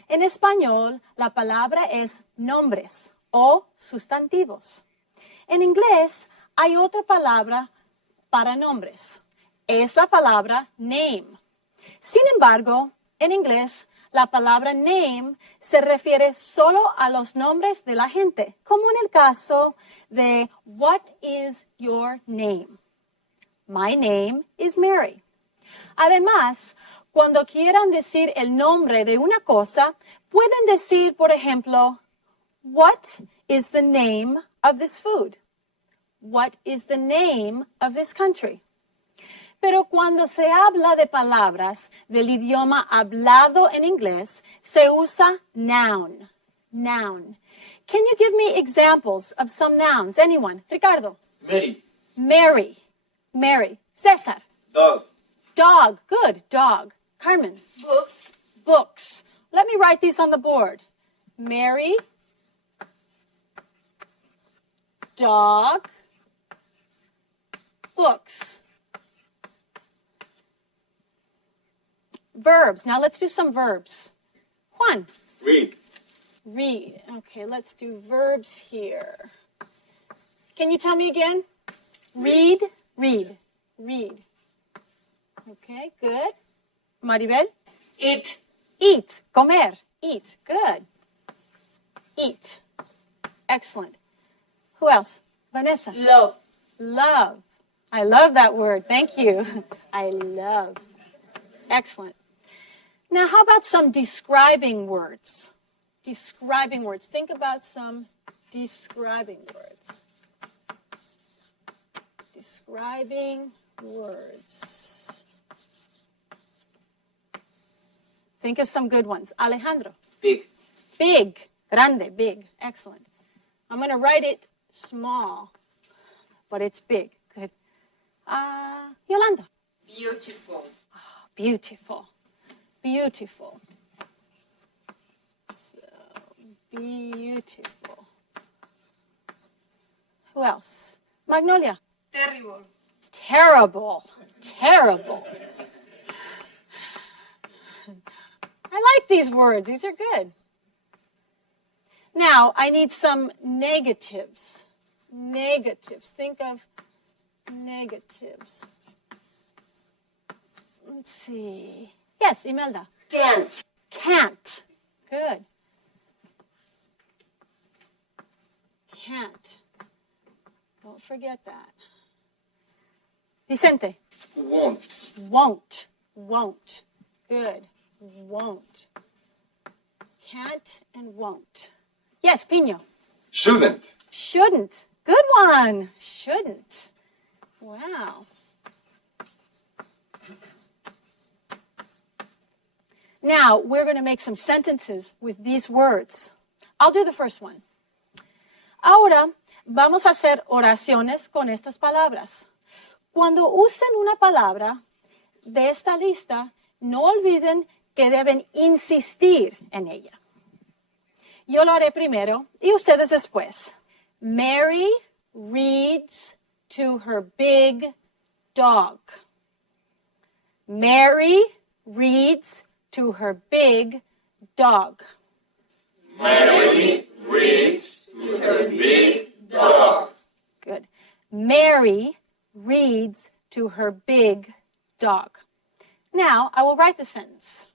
En español, la palabra es nombres o sustantivos. En inglés, hay otra palabra para nombres. Es la palabra name. Sin embargo, en inglés, la palabra name se refiere solo a los nombres de la gente, como en el caso de What is your name? My name is Mary. Además, cuando quieran decir el nombre de una cosa, pueden decir, por ejemplo, What is the name of this food? What is the name of this country? Pero cuando se habla de palabras del idioma hablado en inglés, se usa noun. Noun. Can you give me examples of some nouns? Anyone? Ricardo? Mary. Mary. Mary. Cesar? Dog. Dog. Good. Dog. Carmen? Books. Books. Let me write these on the board. Mary. Dog. Books. Verbs. Now let's do some verbs. Juan. Read. Read. Okay, let's do verbs here. Can you tell me again? Read. Read. Read. Okay, good. Maribel? Eat. Eat. Comer. Eat. Good. Eat. Excellent. Who else? Vanessa? Love. Love. I love that word. Thank you. I love. Excellent. Now, how about some describing words? Describing words. Think about some describing words. Describing words. Think of some good ones. Alejandro. Big. Big. Grande. Big. Excellent. I'm going to write it small, but it's big. Good. Yolanda. Beautiful. Beautiful. Beautiful. So, beautiful. Who else? Magnolia. Terrible. Terrible. Terrible. I like these words. These are good. Now, I need some negatives. Negatives. Think of negatives. Let's see. Yes, Imelda. Can't. Can't. Good. Can't. Don't forget that. Vicente. Won't. Won't. Won't. Good. Won't. Can't and won't. Yes, Pino. Shouldn't. Shouldn't. Good one. Shouldn't. Wow. Now, we're going to make some sentences with these words. I'll do the first one. Ahora, vamos a hacer oraciones con estas palabras. Cuando usen una palabra de esta lista, no olviden que deben insistir en ella. Yo lo haré primero y ustedes después. Mary reads to her big dog. Mary reads to her big dog. Mary reads to her big dog. Good. Mary reads to her big dog. Now, I will write the sentence.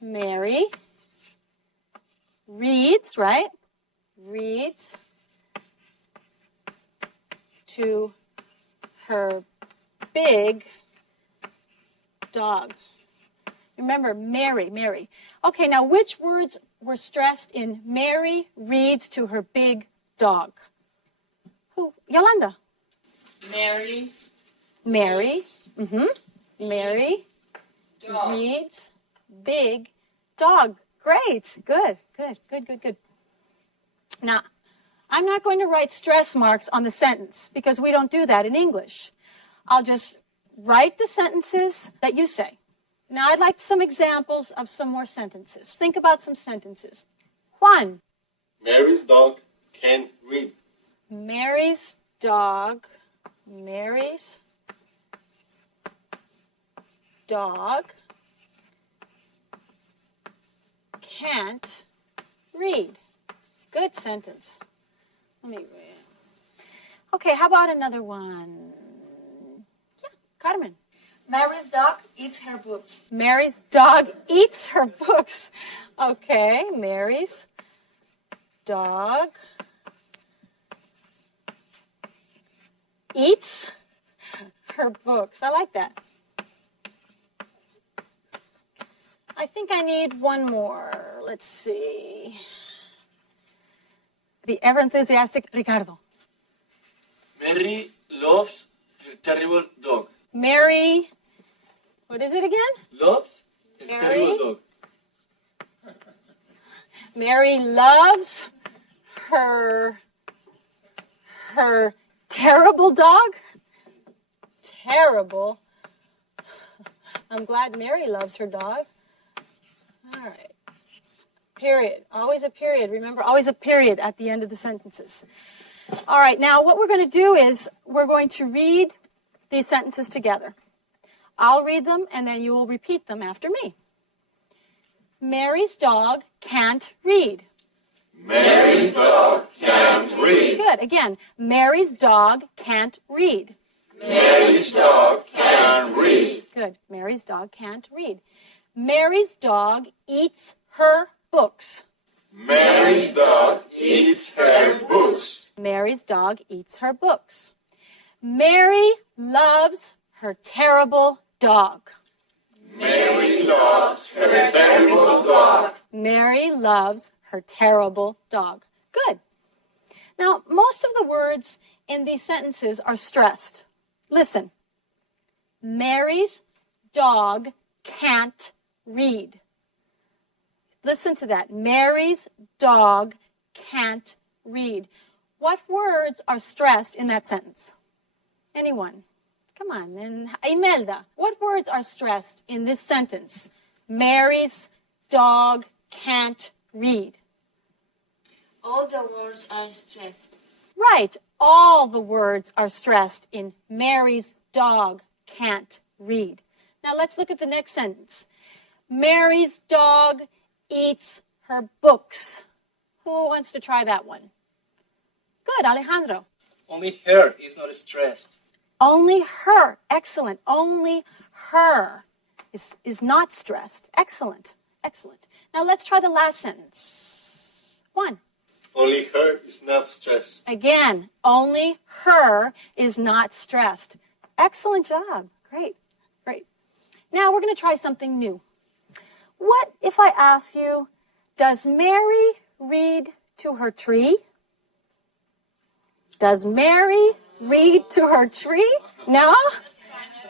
Mary reads, right? Reads to her big dog. Remember, Mary, Mary. Okay, now which words were stressed in Mary reads to her big dog? Who? Yolanda. Mary. Mary. Mary Dog. reads big dog. Great. Good, good, good, good, good. Now, I'm not going to write stress marks on the sentence because we don't do that in English. I'll just write the sentences that you say. Now, I'd like some examples of some more sentences. Think about some sentences. Juan. Mary's dog can't read. Mary's dog can't read. Good sentence. Let me read. Okay, how about another one? Yeah, Carmen. Mary's dog eats her books. Mary's dog eats her books. Okay, Mary's dog eats her books. I like that. I think I need one more. Let's see. The ever enthusiastic Ricardo. Mary loves her terrible dog. Mary, what is it again? Loves her Mary? terrible dog. Mary loves her terrible dog. Terrible. I'm glad Mary loves her dog. All right. Period. Always a period. Remember, always a period at the end of the sentences. All right. Now, what we're going to do is we're going to read these sentences together. I'll read them, and then you will repeat them after me. Mary's dog can't read. Mary's dog can't read. Good. Again, Mary's dog can't read. Mary's dog can't read. Good. Mary's dog can't read. Mary's dog eats her books. Mary's dog eats her books. Mary's dog eats her books. Mary loves her terrible dog. Mary loves her terrible dog. Mary loves her terrible dog. Good. Now, most of the words in these sentences are stressed. Listen. Mary's dog can't read. Listen to that. Mary's dog can't read. What words are stressed in that sentence? Anyone? Come on. And Imelda, what words are stressed in this sentence? Mary's dog can't read. All the words are stressed. Right. All the words are stressed in Mary's dog can't read. Now let's look at the next sentence. Mary's dog eats her books. Who wants to try that one? Good, Alejandro. Only her is not stressed. Only her. Excellent. Only her is not stressed. Excellent. Excellent. Now let's try the last sentence. One. Only her is not stressed. Again, only her is not stressed. Excellent job. Great. Great. Now we're going to try something new. What if I ask you, does Mary read to her tree? Does Mary read to her tree? No?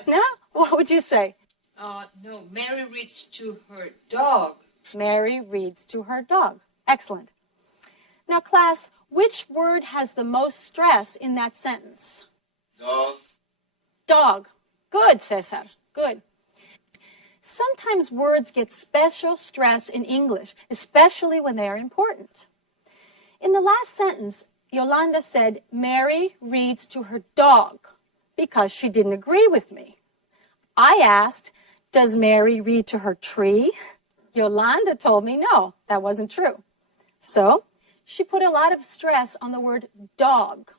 No? What would you say? No, Mary reads to her dog. Mary reads to her dog. Excellent. Now, class, which word has the most stress in that sentence? Dog. Dog. Good, Cesar. Good. Sometimes words get special stress in English, especially when they are important. In the last sentence, Yolanda said, Mary reads to her dog because she didn't agree with me. I asked, does Mary read to her tree? Yolanda told me no, that wasn't true. So, she put a lot of stress on the word dog.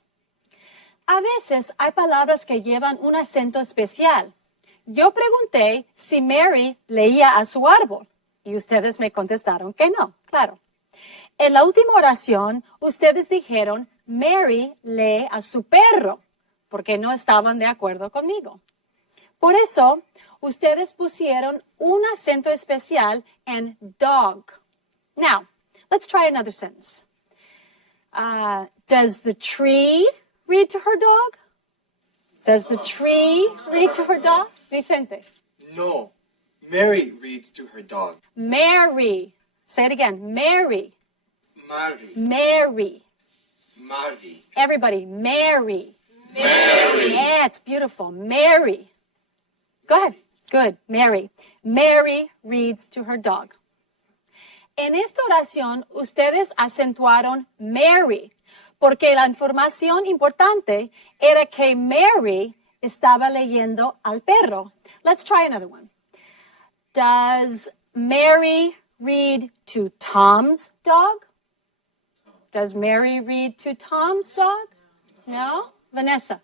A veces hay palabras que llevan un acento especial. Yo pregunté si Mary leía a su árbol y ustedes me contestaron que no, claro. En la última oración, ustedes dijeron, Mary lee a su perro, porque no estaban de acuerdo conmigo. Por eso, ustedes pusieron un acento especial en dog. Now, let's try another sentence. Does the tree read to her dog? Does the tree read to her dog? Vicente. No, Mary reads to her dog. Mary. Say it again. Mary. Mary. Mary. Mary. Everybody, Mary. Mary. Yeah, it's beautiful. Mary. Go ahead. Good. Mary. Mary reads to her dog. En esta oración, ustedes acentuaron Mary, porque la información importante era que Mary estaba leyendo al perro. Let's try another one. Does Mary read to Tom's dog? Does Mary read to Tom's dog? No? Vanessa?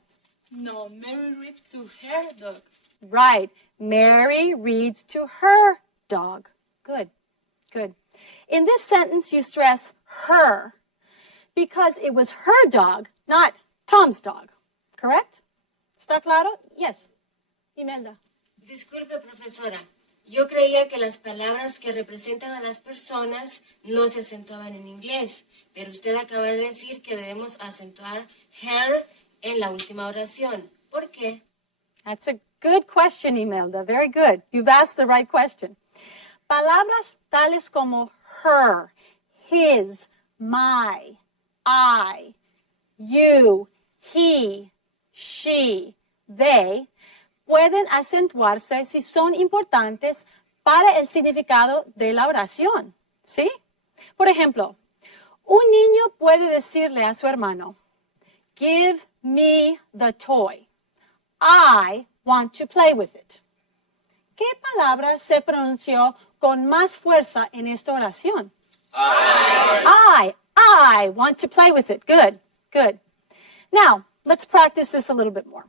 No, Mary reads to her dog. Right. Mary reads to her dog. Good. Good. In this sentence, you stress her because it was her dog, not Tom's dog. Correct? ¿Está claro? Yes. Imelda. Disculpe, profesora. Yo creía que las palabras que representan a las personas no se acentuaban en inglés, pero usted acaba de decir que debemos acentuar her en la última oración. ¿Por qué? That's a good question, Imelda. Very good. You've asked the right question. Palabras tales como her, his, my, I, you, he, she, they, pueden acentuarse si son importantes para el significado de la oración. ¿Sí? Por ejemplo, un niño puede decirle a su hermano, give me the toy. I want to play with it. ¿Qué palabra se pronunció con más fuerza en esta oración? I want to play with it. Good, good. Now, let's practice this a little bit more.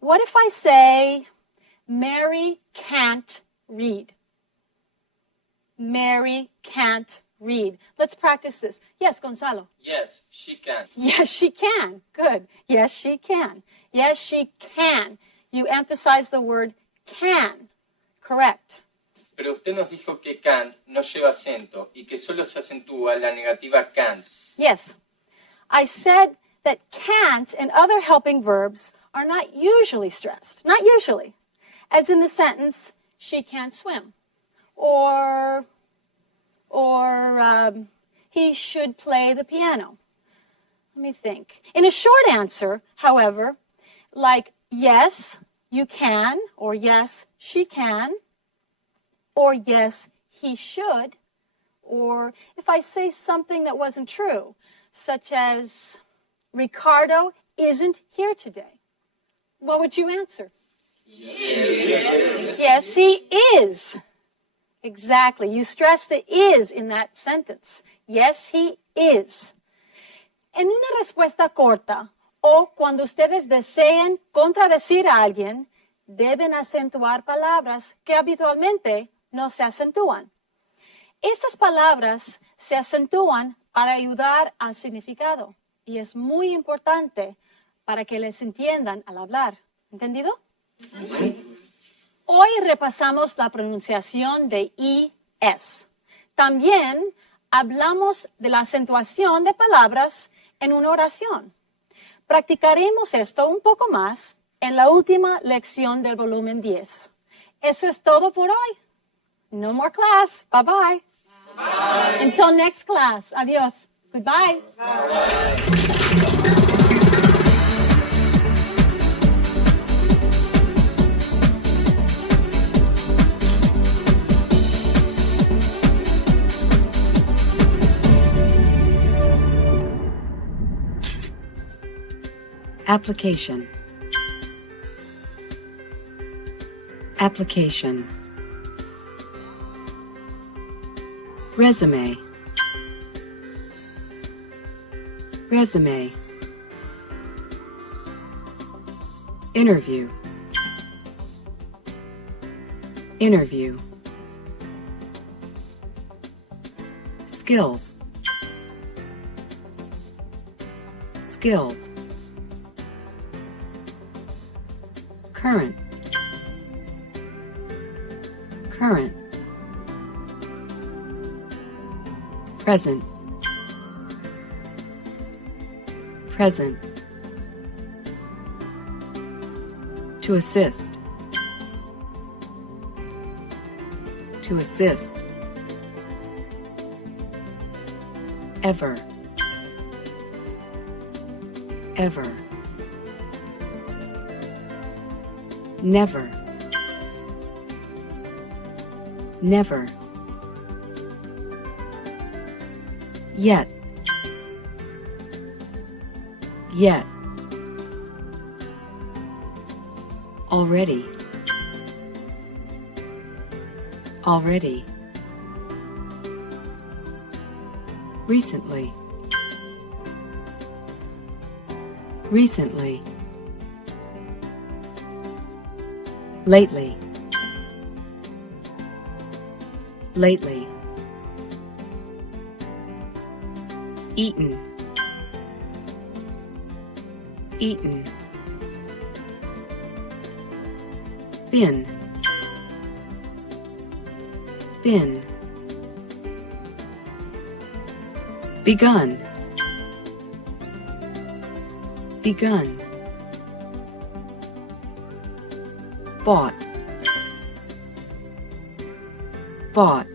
What if I say, Mary can't read? Mary can't read. Let's practice this. Yes, Gonzalo. Yes, she can. Yes, she can. Good. Yes, she can. Yes, she can. You emphasize the word can. Correct. Pero usted nos dijo que can't no lleva acento y que solo se acentúa la negativa can't. Yes. I said that can't and other helping verbs are not usually stressed. Not usually. As in the sentence, she can't swim. Or he should play the piano. Let me think. In a short answer, however, like yes, you can, or yes, she can, or yes, he should, or if I say something that wasn't true, such as, Ricardo isn't here today. What would you answer? Yes, he is. Exactly. You stress the is in that sentence. Yes, he is. En una respuesta corta o cuando ustedes deseen contradecir a alguien, deben acentuar palabras que habitualmente no se acentúan. Estas palabras se acentúan para ayudar al significado y es muy importante para que les entiendan al hablar. ¿Entendido? Sí. Hoy repasamos la pronunciación de IS. También hablamos de la acentuación de palabras en una oración. Practicaremos esto un poco más en la última lección del volumen 10. Eso es todo por hoy. No more class. Bye bye. Bye. Until next class. Adiós. Goodbye. Bye. Application. Application. Resume. Resume. Interview. Interview. Skills. Skills. Current. Current. Present. Present. To assist. To assist. Ever. Ever. Never. Never. Yet. Yet. Already. Already. Recently. Recently. Lately. Lately. Eaten. Eaten. Been. Been. Begun. Begun. Bought. Bought.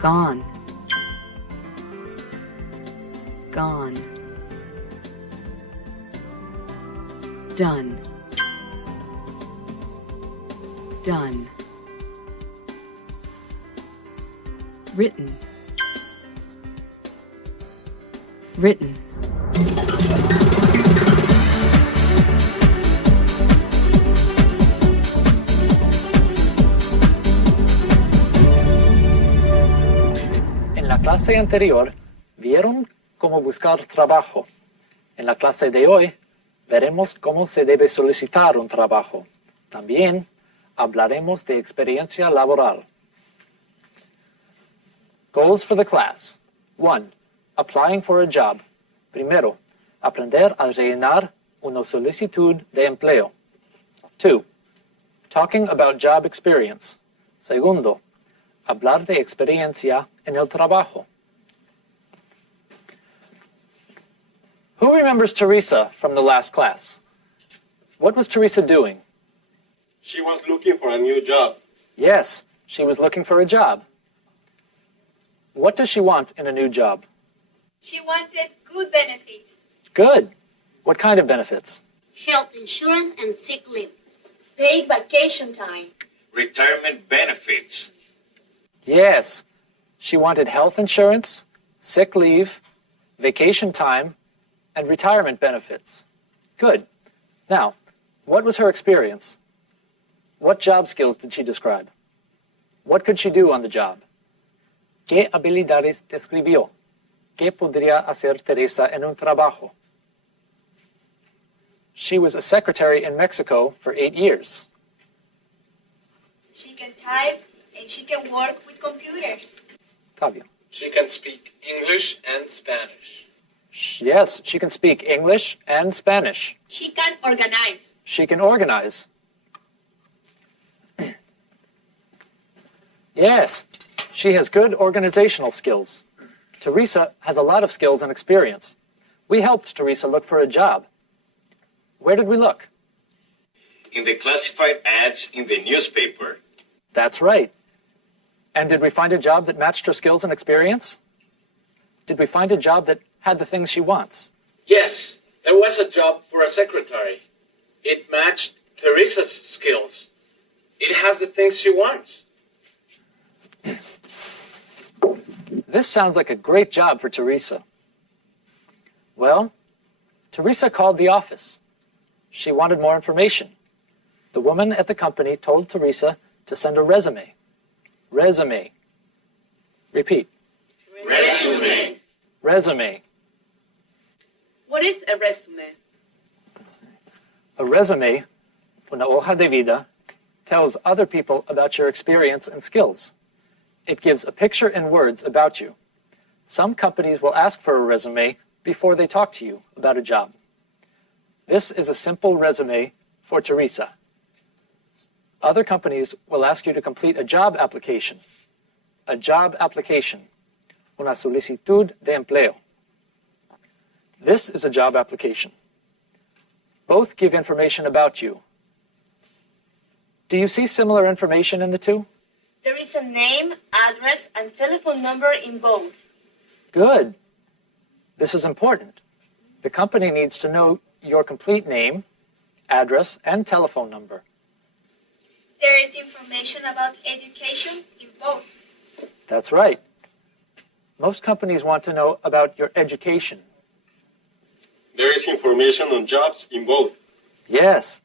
Gone. Gone. Done. Done. Written. Written. En la clase anterior, vieron cómo buscar trabajo. En la clase de hoy, veremos cómo se debe solicitar un trabajo. También hablaremos de experiencia laboral. Goals for the class. 1. Applying for a job. Primero, aprender a rellenar una solicitud de empleo. 2. Talking about job experience. Segundo, hablar de experiencia en el trabajo. Who remembers Teresa from the last class? What was Teresa doing? She was looking for a new job. Yes, she was looking for a job. What does she want in a new job? She wanted good benefits. Good. What kind of benefits? Health insurance and sick leave. Paid vacation time. Retirement benefits. Yes, She wanted health insurance, sick leave, vacation time, and retirement benefits. Good. Now, what was her experience? What job skills did she describe? What could she do on the job? ¿Qué habilidades describió? ¿Qué podría hacer Teresa en un trabajo? She was a secretary in Mexico for 8 years. She can type and she can work with computers. Fabio. She can speak English and Spanish. Yes, she can speak English and Spanish. She can organize. She can organize. Yes, she has good organizational skills. Teresa has a lot of skills and experience. We helped Teresa look for a job. Where did we look? In the classified ads in the newspaper. That's right. And did we find a job that matched her skills and experience? Did we find a job that had the things she wants? Yes, there was a job for a secretary. It matched Teresa's skills. It has the things she wants. This sounds like a great job for Teresa. Well, Teresa called the office. She wanted more information. The woman at the company told Teresa to send a resume. Resume. Repeat. Resume. Resume. What is a resume? A resume, una hoja de vida, tells other people about your experience and skills. It gives a picture in words about you. Some companies will ask for a resume before they talk to you about a job. This is a simple resume for Teresa. Other companies will ask you to complete a job application. A job application. Una solicitud de empleo. This is a job application. Both give information about you. Do you see similar information in the two? There is a name, address, and telephone number in both. Good. This is important. The company needs to know your complete name, address, and telephone number. There is information about education in both. That's right. Most companies want to know about your education. There is information on jobs in both. Yes.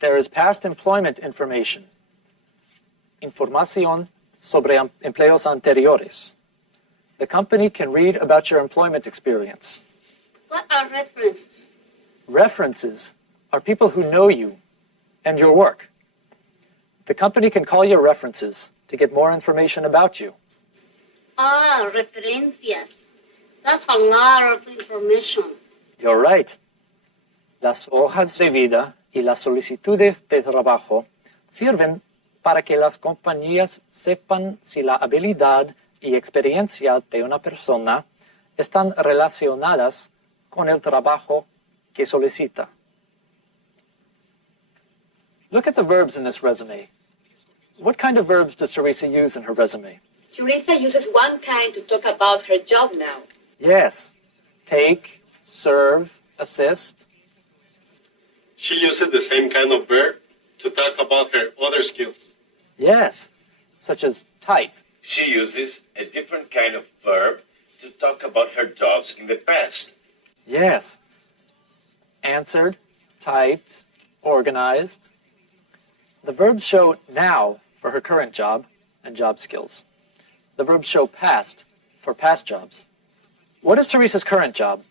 There is past employment information. Información sobre empleos anteriores. The company can read about your employment experience. What are references? References are people who know you and your work. The company can call your references to get more information about you. Ah, referencias. That's a lot of information. You're right. Las hojas de vida y las solicitudes de trabajo sirven para que las compañías sepan si la habilidad y experiencia de una persona están relacionadas con el trabajo que solicita. Look at the verbs in this resume. What kind of verbs does Teresa use in her resume? Teresa uses one kind to talk about her job now. Yes. Take, serve, assist. She uses the same kind of verb to talk about her other skills. Yes, such as type. She uses a different kind of verb to talk about her jobs in the past. Yes. Answered, typed, organized. The verbs show now for her current job and job skills. The verbs show past for past jobs. What is Teresa's current job?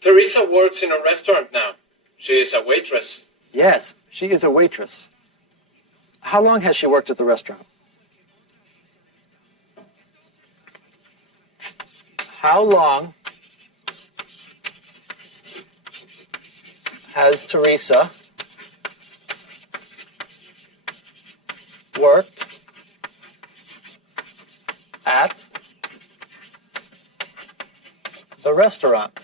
Teresa works in a restaurant now. She is a waitress. Yes, she is a waitress. How long has she worked at the restaurant? How long has Teresa worked at the restaurant?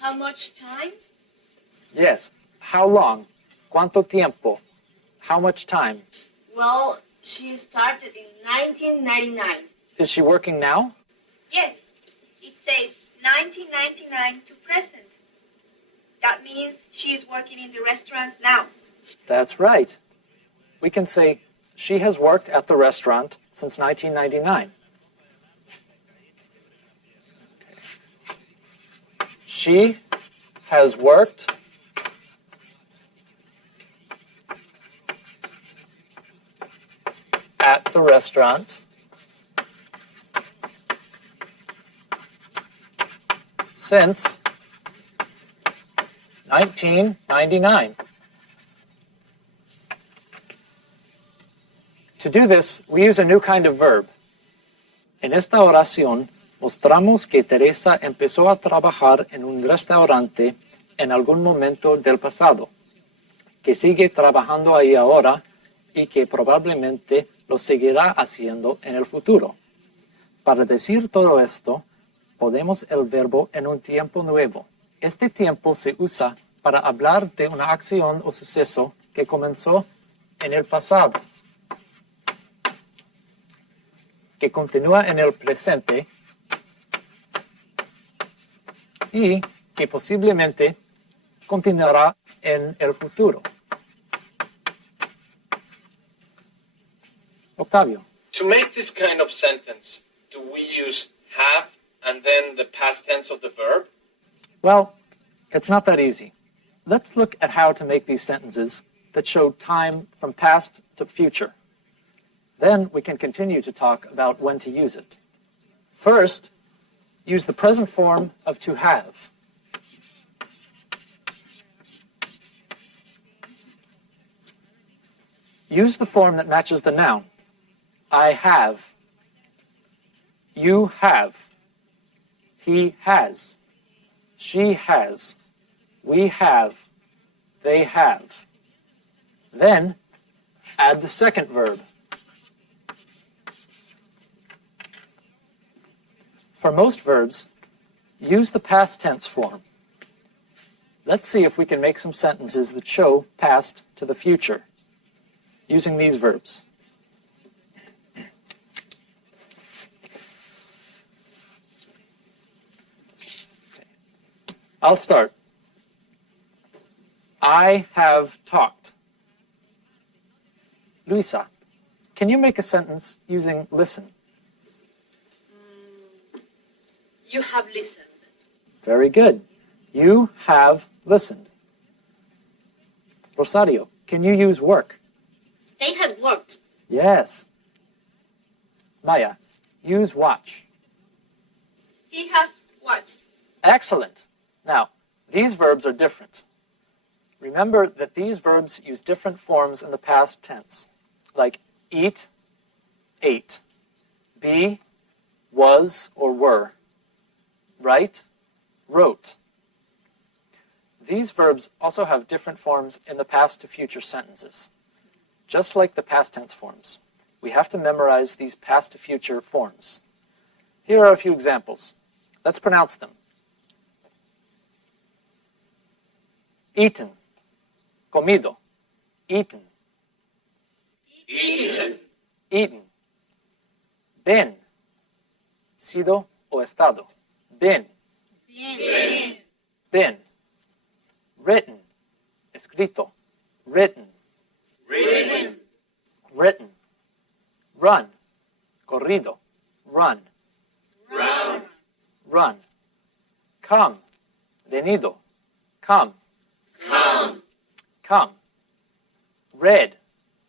How much time? Yes. How long? ¿Cuánto tiempo? How much time? Well, she started in 1999. Is she working now? Yes, it says 1999 to present. That means she is working in the restaurant now. That's right. We can say She has worked at the restaurant since 1999. She has worked at the restaurant since 1999. To do this, we use a new kind of verb. En esta oración, mostramos que Teresa empezó a trabajar en un restaurante en algún momento del pasado, que sigue trabajando ahí ahora y que probablemente lo seguirá haciendo en el futuro. Para decir todo esto, ponemos el verbo en un tiempo nuevo. Este tiempo se usa para hablar de una acción o suceso que comenzó en el pasado, que continúa en el presente y que posiblemente continuará en el futuro. Octavio. To make this kind of sentence, do we use have and then the past tense of the verb? Well, it's not that easy. Let's look at how to make these sentences that show time from past to future. Then we can continue to talk about when to use it. First, use the present form of to have. Use the form that matches the noun. I have. You have. He has. She has. We have. They have. Then, add the second verb. For most verbs, use the past tense form. Let's see if we can make some sentences that show past to the future using these verbs. I'll start. I have talked. Luisa, can you make a sentence using listen? You have listened. Very good. You have listened. Rosario, can you use work? They have worked. Yes. Maya, use watch. He has watched. Excellent. Now, these verbs are different. Remember that these verbs use different forms in the past tense, like eat, ate, be, was or were, write, wrote. These verbs also have different forms in the past to future sentences. Just like the past tense forms, we have to memorize these past to future forms. Here are a few examples. Let's pronounce them. Eaten, comido, eaten, Eaten. eaten, been, sido o estado, been, Been. been, written, escrito, written, Written. written, run, corrido, run, Run. run, come, venido, come, Come. come, read,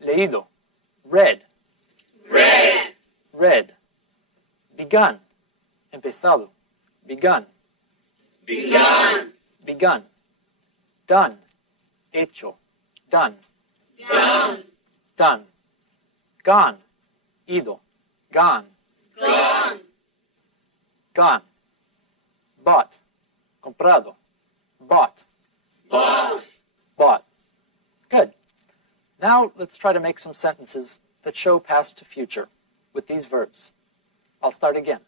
leído, read, Read. read, begun, empezado, begun, Begun. begun, done, hecho, done, Done. done, gone, ido, gone, Gone. gone, bought, comprado, bought, Bought. bought. Good. Now let's try to make some sentences that show past to future with these verbs. I'll start again.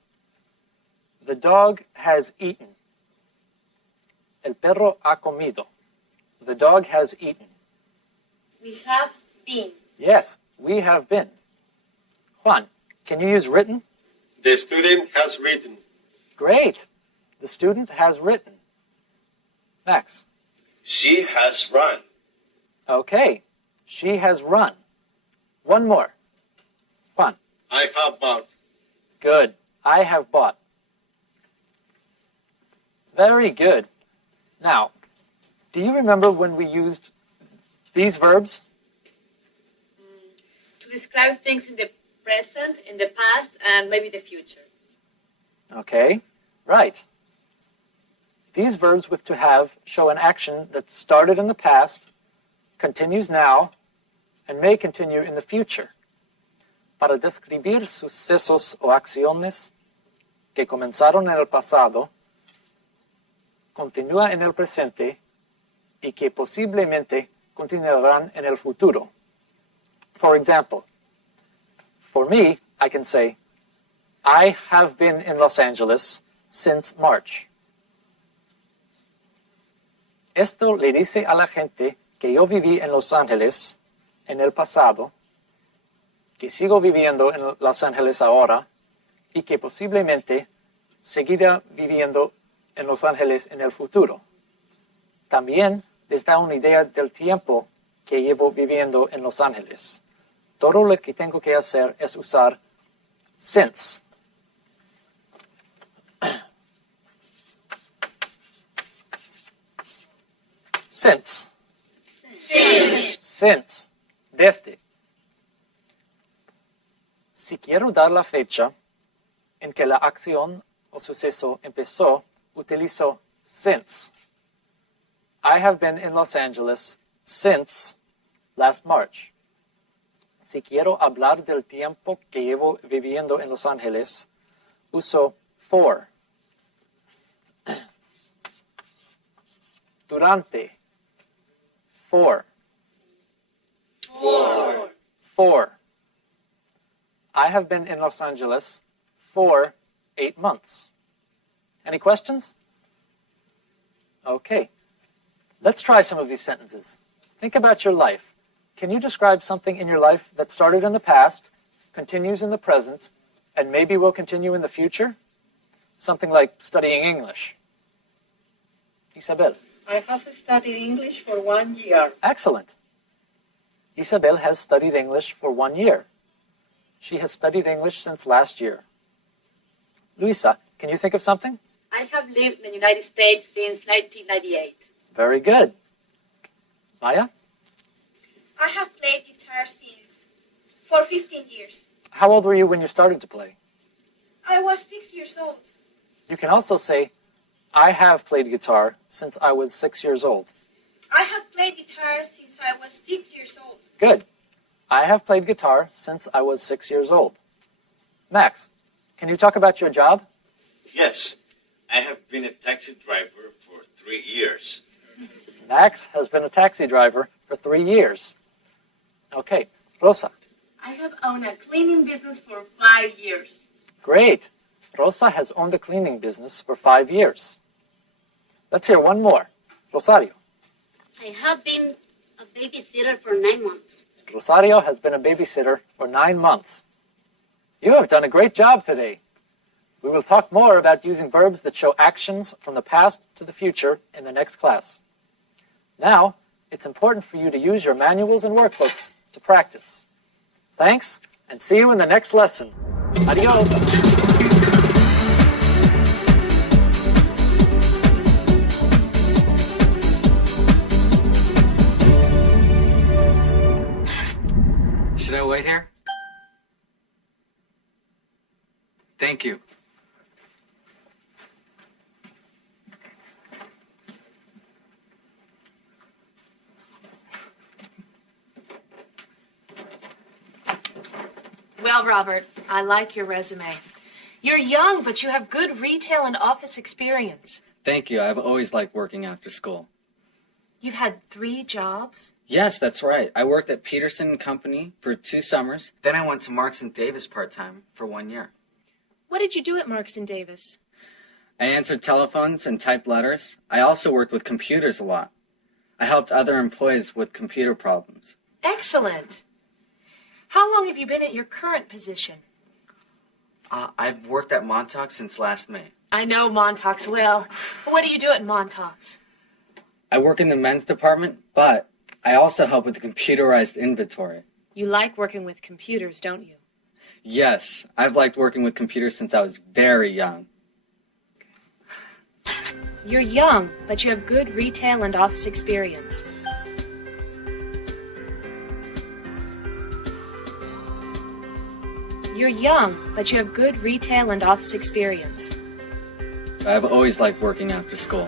The dog has eaten. El perro ha comido. The dog has eaten. We have been. Yes, we have been. Juan, can you use written? The student has written. Great. The student has written. Max. She has run. Okay. She has run. One more. Juan. I have bought. Good. I have bought. Very good. Now, do you remember when we used these verbs? To describe things in the present, in the past, and maybe the future. Okay, right. These verbs with to have show an action that started in the past, continues now, and may continue in the future. Para describir sucesos o acciones que comenzaron en el pasado, continúa en el presente y que posiblemente continuarán en el futuro. For example, for me, I can say, I have been in Los Angeles since March. Esto le dice a la gente que yo viví en Los Ángeles en el pasado, que sigo viviendo en Los Ángeles ahora y que posiblemente seguirá viviendo en Los Ángeles en el futuro. También les da una idea del tiempo que llevo viviendo en Los Ángeles. Todo lo que tengo que hacer es usar since. Since. Since. Desde. Si quiero dar la fecha en que la acción o suceso empezó, utilizo since. I have been in Los Angeles since last March. Si quiero hablar del tiempo que llevo viviendo en Los Ángeles, uso for. Durante. For. For. I have been in Los Angeles for 8 months. Any questions? Okay. Let's try some of these sentences. Think about your life. Can you describe something in your life that started in the past, continues in the present, and maybe will continue in the future? Something like studying English. Isabel. I have studied English for 1 year. Excellent. Isabel has studied English for 1 year. She has studied English since last year. Luisa, can you think of something? I have lived in the United States since 1998. Very good. Maya? I have played guitar for 15 years. How old were you when you started to play? I was 6 years old. You can also say, I have played guitar since I was 6 years old. I have played guitar since I was 6 years old. Good. I have played guitar since I was 6 years old. Max, can you talk about your job? Yes, I have been a taxi driver for 3 years. Max has been a taxi driver for 3 years. Okay, Rosa. I have owned a cleaning business for 5 years. Great. Rosa has owned a cleaning business for 5 years. Let's hear one more. Rosario. I have been a babysitter for 9 months. Rosario has been a babysitter for 9 months. You have done a great job today. We will talk more about using verbs that show actions from the past to the future in the next class. Now, it's important for you to use your manuals and workbooks to practice. Thanks, and see you in the next lesson. Adios. Should I wait here? Thank you. Well, Robert, I like your resume. You're young, but you have good retail and office experience. Thank you. I've always liked working after school. You've had 3 jobs? Yes, that's right. I worked at Peterson & Company for 2 summers. Then I went to Marks & Davis part-time for 1 year. What did you do at Marks & Davis? I answered telephones and typed letters. I also worked with computers a lot. I helped other employees with computer problems. Excellent. How long have you been at your current position? I've worked at Montauk since last May. I know Montauk's well. What do you do at Montauk's? I work in the men's department, but I also help with the computerized inventory. You like working with computers, don't you? Yes, I've liked working with computers since I was very young. You're young, but you have good retail and office experience. You're young, but you have good retail and office experience. I've always liked working after school.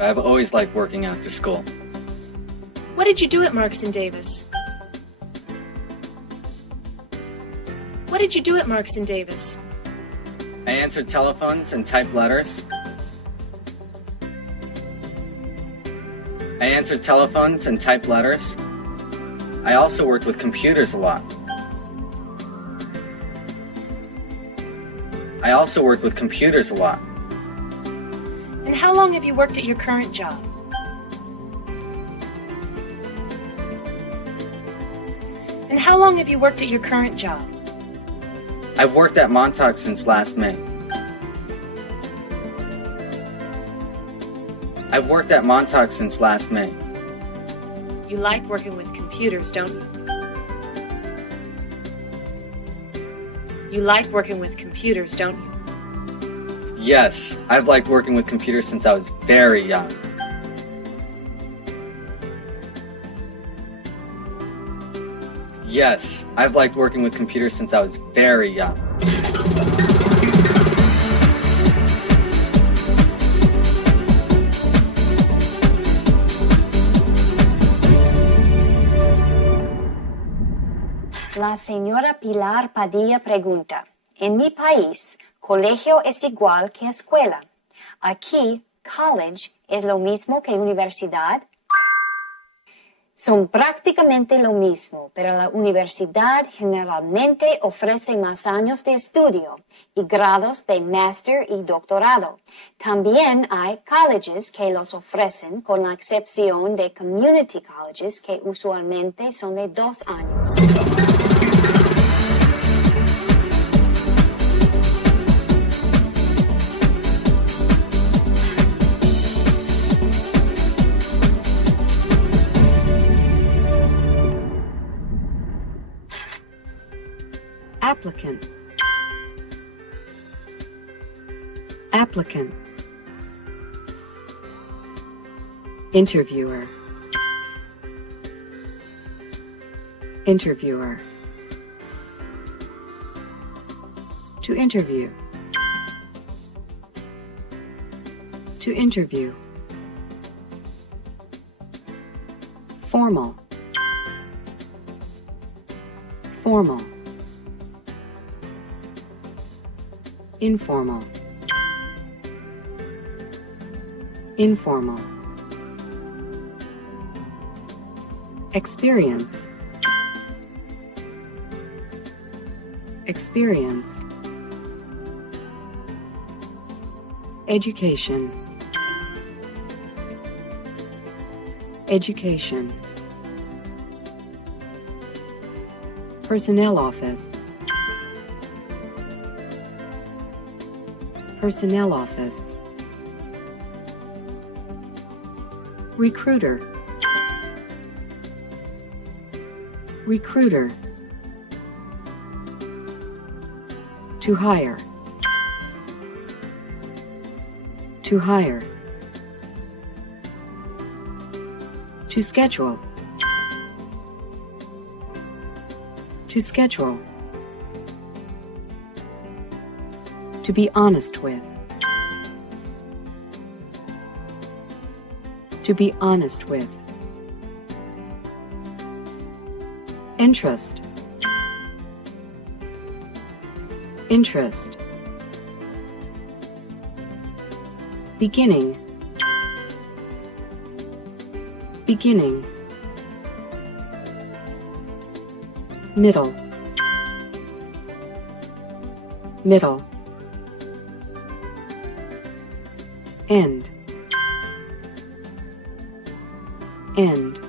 I've always liked working after school. What did you do at Marks and Davis? What did you do at Marks and Davis? I answered telephones and typed letters. I answered telephones and typed letters. I also worked with computers a lot. I also worked with computers a lot. And how long have you worked at your current job? And how long have you worked at your current job? I've worked at Montauk since last May. I've worked at Montauk since last May. You like working with computers, don't you? You like working with computers, don't you? Yes, I've liked working with computers since I was very young. Yes, I've liked working with computers since I was very young. La señora Pilar Padilla pregunta, en mi país, colegio es igual que escuela. Aquí, college es lo mismo que universidad. Son prácticamente lo mismo, pero la universidad generalmente ofrece más años de estudio y grados de máster y doctorado. También hay colleges que los ofrecen, con la excepción de community colleges que usualmente son de 2 años. Applicant. Applicant. Interviewer. Interviewer. To interview. To interview. Formal. Formal. Informal. Informal. Experience. Experience. Education. Education. Personnel office. Personnel office. Recruiter. Recruiter. To hire. To hire. To schedule. To schedule. To be honest with. To be honest with. Interest. Interest. Beginning. Beginning. Middle. Middle. End. End.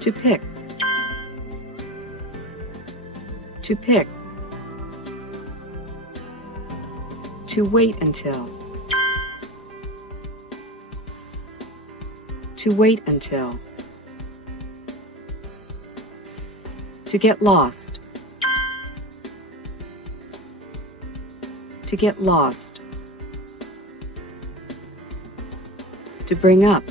To pick. To pick. To wait until. To wait until. To get lost. To get lost. To bring up.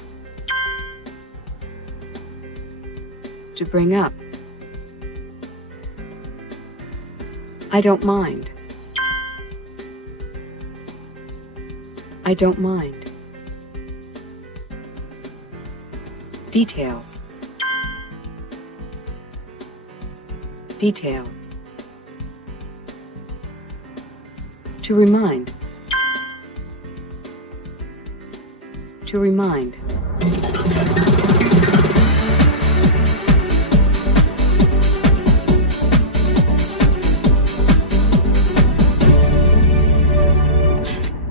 To bring up. I don't mind. I don't mind. Details. Details. To remind. To remind.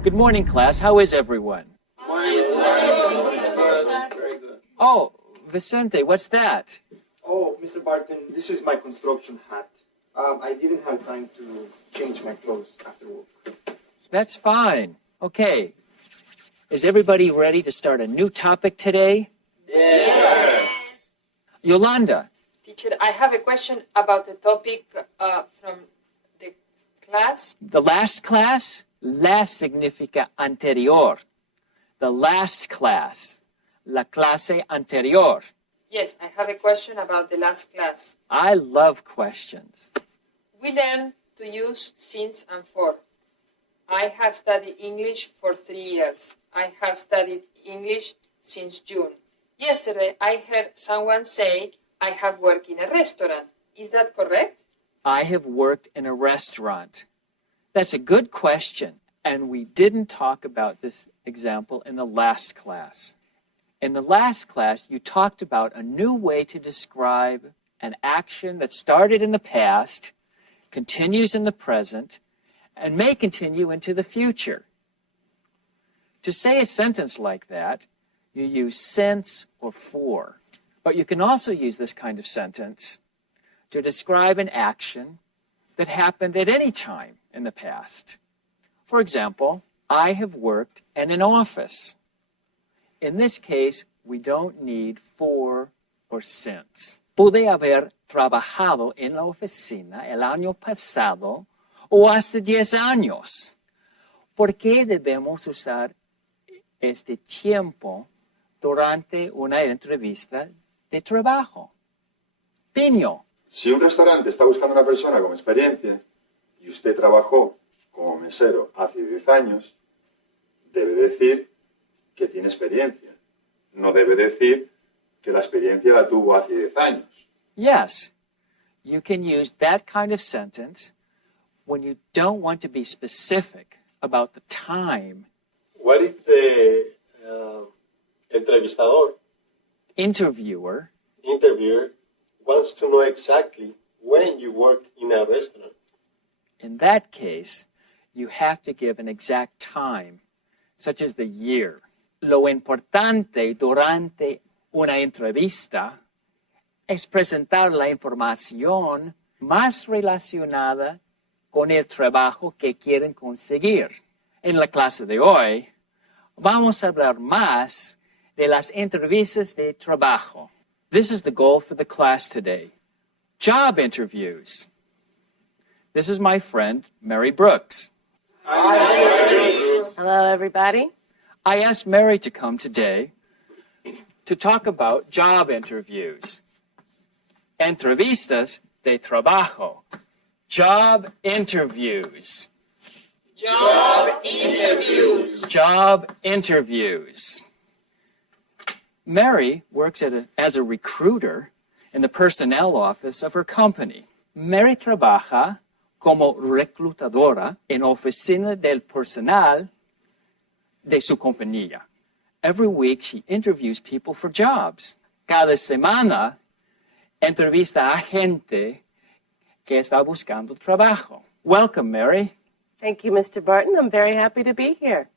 Good morning, class. How is everyone? Oh, Vicente, what's that? Oh, Mr. Barton, this is my construction hat. I didn't have time to change my clothes after work. That's fine. Okay. Is everybody ready to start a new topic today? Yes. Yolanda. Teacher, I have a question about the topic from the class. The last class? La significa anterior. The last class. La clase anterior. Yes, I have a question about the last class. I love questions. We learned to use since and for. I have studied English for 3 years. I have studied English since June. Yesterday, I heard someone say, I have worked in a restaurant. Is that correct? I have worked in a restaurant. That's a good question, and we didn't talk about this example in the last class. In the last class, you talked about a new way to describe an action that started in the past, continues in the present, and may continue into the future. To say a sentence like that, you use since or for. But you can also use this kind of sentence to describe an action that happened at any time in the past. For example, I have worked in an office. In this case, we don't need for or since. Pude haber trabajado en la oficina el año pasado o hace 10 años. ¿Por qué debemos usar este tiempo durante una entrevista de trabajo? Piño. Si un restaurante está buscando una persona con experiencia y usted trabajó como mesero hace 10 años, debe decir que tiene experiencia. No debe decir que la experiencia la tuvo hace 10 años. Yes, you can use that kind of sentence when you don't want to be specific about the time. What if the entrevistador, interviewer wants to know exactly when you worked in a restaurant? In that case, you have to give an exact time, such as the year. Lo importante durante una entrevista es presentar la información más relacionada con el trabajo que quieren conseguir. En la clase de hoy, vamos a hablar más de las entrevistas de trabajo. This is the goal for the class today. Job interviews. This is my friend, Mary Brooks. Hello, everybody. I asked Mary to come today to talk about job interviews. Entrevistas de trabajo. Job interviews. Job interviews. Job interviews. Mary works as a recruiter in the personnel office of her company. Mary trabaja como reclutadora en oficina del personal de su compañía. Every week she interviews people for jobs. Cada semana entrevista a gente que está buscando trabajo. Welcome, Mary. Thank you, Mr. Barton. I'm very happy to be here.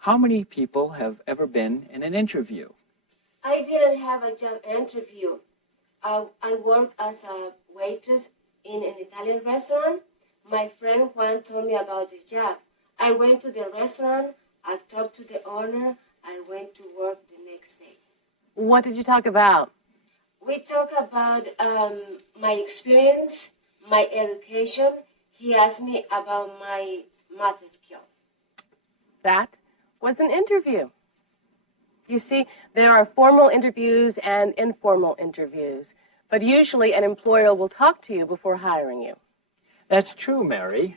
How many people have ever been in an interview? I didn't have a job interview. I worked as a waitress in an Italian restaurant. My friend Juan told me about the job. I went to the restaurant, I talked to the owner, I went to work the next day. What did you talk about? We talk about my experience, my education. He asked me about my math skill. That was an interview. You see, there are formal interviews and informal interviews, but usually an employer will talk to you before hiring you. That's true, Mary.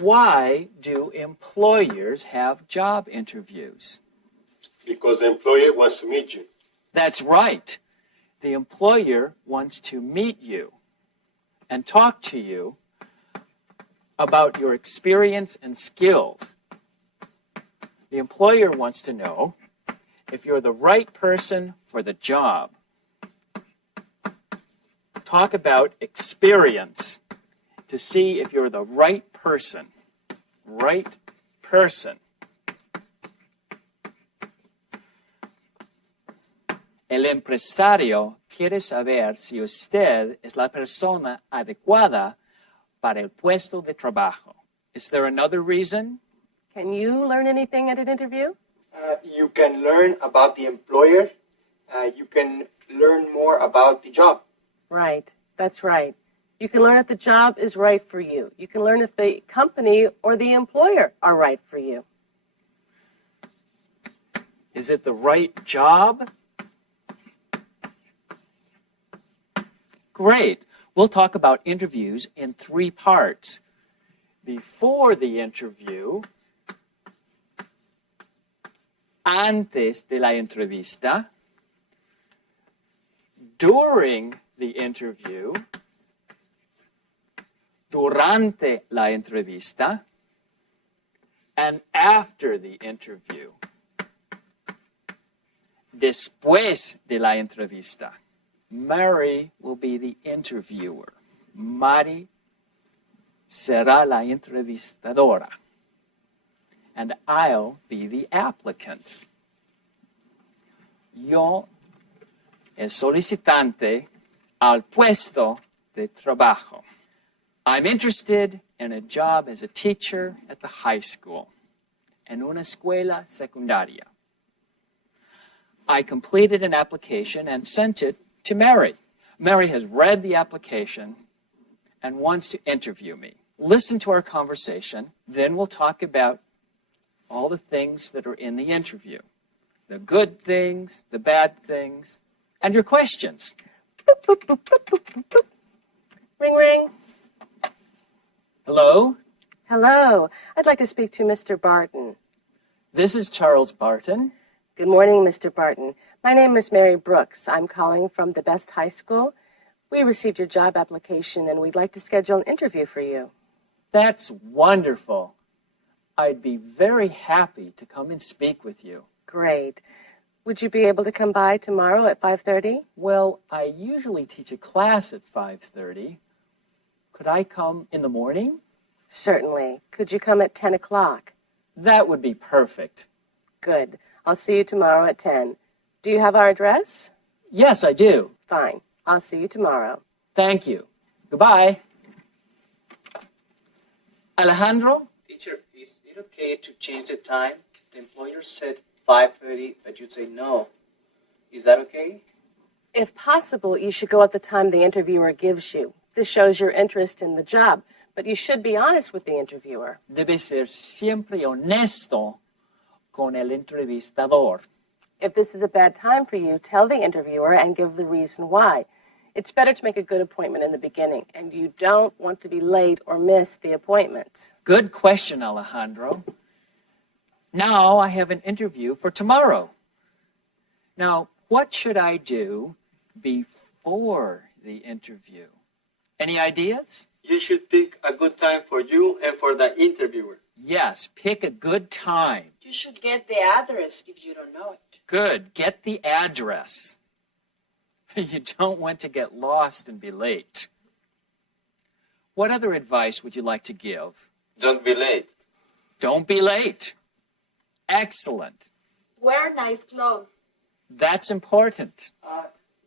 Why do employers have job interviews? Because the employer wants to meet you. That's right. The employer wants to meet you and talk to you about your experience and skills. The employer wants to know if you're the right person for the job. Talk about experience to see if you're the right person. Right person. El empresario quiere saber si usted es la persona adecuada para el puesto de trabajo. Is there another reason? Can you learn anything at an interview? You can learn about the employer. You can learn more about the job. Right, that's right. You can learn if the job is right for you. You can learn if the company or the employer are right for you. Is it the right job? Great. We'll talk about interviews in 3 parts. Before the interview, antes de la entrevista, during the interview, durante la entrevista, and after the interview, después de la entrevista. Mary will be the interviewer. Mari será la entrevistadora. And I'll be the applicant. Yo el solicitante al puesto de trabajo. I'm interested in a job as a teacher at the high school, en una escuela secundaria. I completed an application and sent it to Mary. Mary has read the application and wants to interview me. Listen to our conversation, then we'll talk about all the things that are in the interview. The good things, the bad things, and your questions. Boop, boop, boop, boop, boop, boop, boop. Ring, ring. Hello? Hello. I'd like to speak to Mr. Barton. This is Charles Barton. Good morning, Mr. Barton. My name is Mary Brooks. I'm calling from the Best High School. We received your job application, and we'd like to schedule an interview for you. That's wonderful. I'd be very happy to come and speak with you. Great. Would you be able to come by tomorrow at 5:30? Well, I usually teach a class at 5:30. Could I come in the morning? Certainly. Could you come at 10 o'clock? That would be perfect. Good. I'll see you tomorrow at 10. Do you have our address? Yes, I do. Fine. I'll see you tomorrow. Thank you. Goodbye. Alejandro? Teacher, is it okay to change the time? The employer said 5:30, but you say no. Is that okay? If possible, you should go at the time the interviewer gives you. This shows your interest in the job, but you should be honest with the interviewer. Debe ser siempre honesto con el entrevistador. If this is a bad time for you, tell the interviewer and give the reason why. It's better to make a good appointment in the beginning, and you don't want to be late or miss the appointment. Good question, Alejandro. Now I have an interview for tomorrow. Now, what should I do before the interview? Any ideas? You should pick a good time for you and for the interviewer. Yes, pick a good time. You should get the address if you don't know it. Good, get the address. You don't want to get lost and be late. What other advice would you like to give? Don't be late. Don't be late. Excellent. Wear nice clothes. That's important.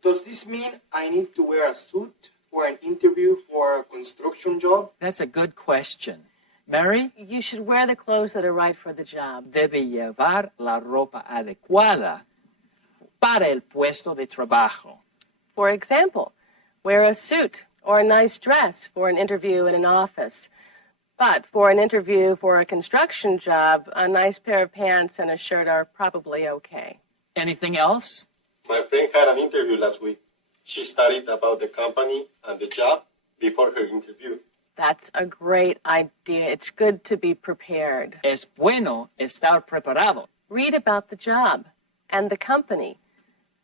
Does this mean I need to wear a suit for an interview for a construction job? That's a good question. Mary? You should wear the clothes that are right for the job. Debe llevar la ropa adecuada para el puesto de trabajo. For example, wear a suit or a nice dress for an interview in an office. But for an interview for a construction job, a nice pair of pants and a shirt are probably okay. Anything else? My friend had an interview last week. She studied about the company and the job before her interview. That's a great idea. It's good to be prepared. Es bueno estar preparado. Read about the job and the company.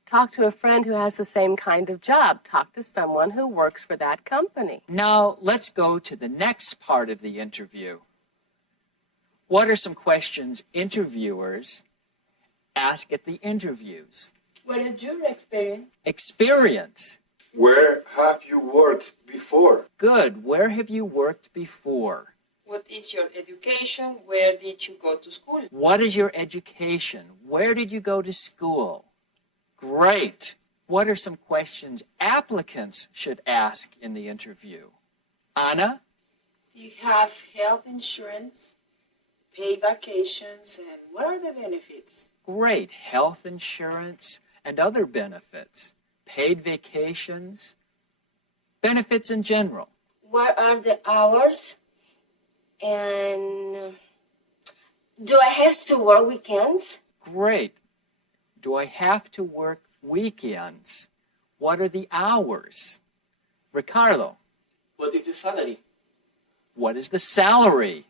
Talk to a friend who has the same kind of job. Talk to someone who works for that company. Now, let's go to the next part of the interview. What are some questions interviewers ask at the interviews? What is your experience? Experience. Where have you worked before? Good. Where have you worked before? What is your education? Where did you go to school? What is your education? Where did you go to school? Great. What are some questions applicants should ask in the interview? Anna? Do you have health insurance, paid vacations, and what are the benefits? Great. Health insurance and other benefits. Paid vacations. Benefits in general. What are the hours? And do I have to work weekends? Great. Do I have to work weekends? What are the hours? Ricardo? What is the salary? What is the salary?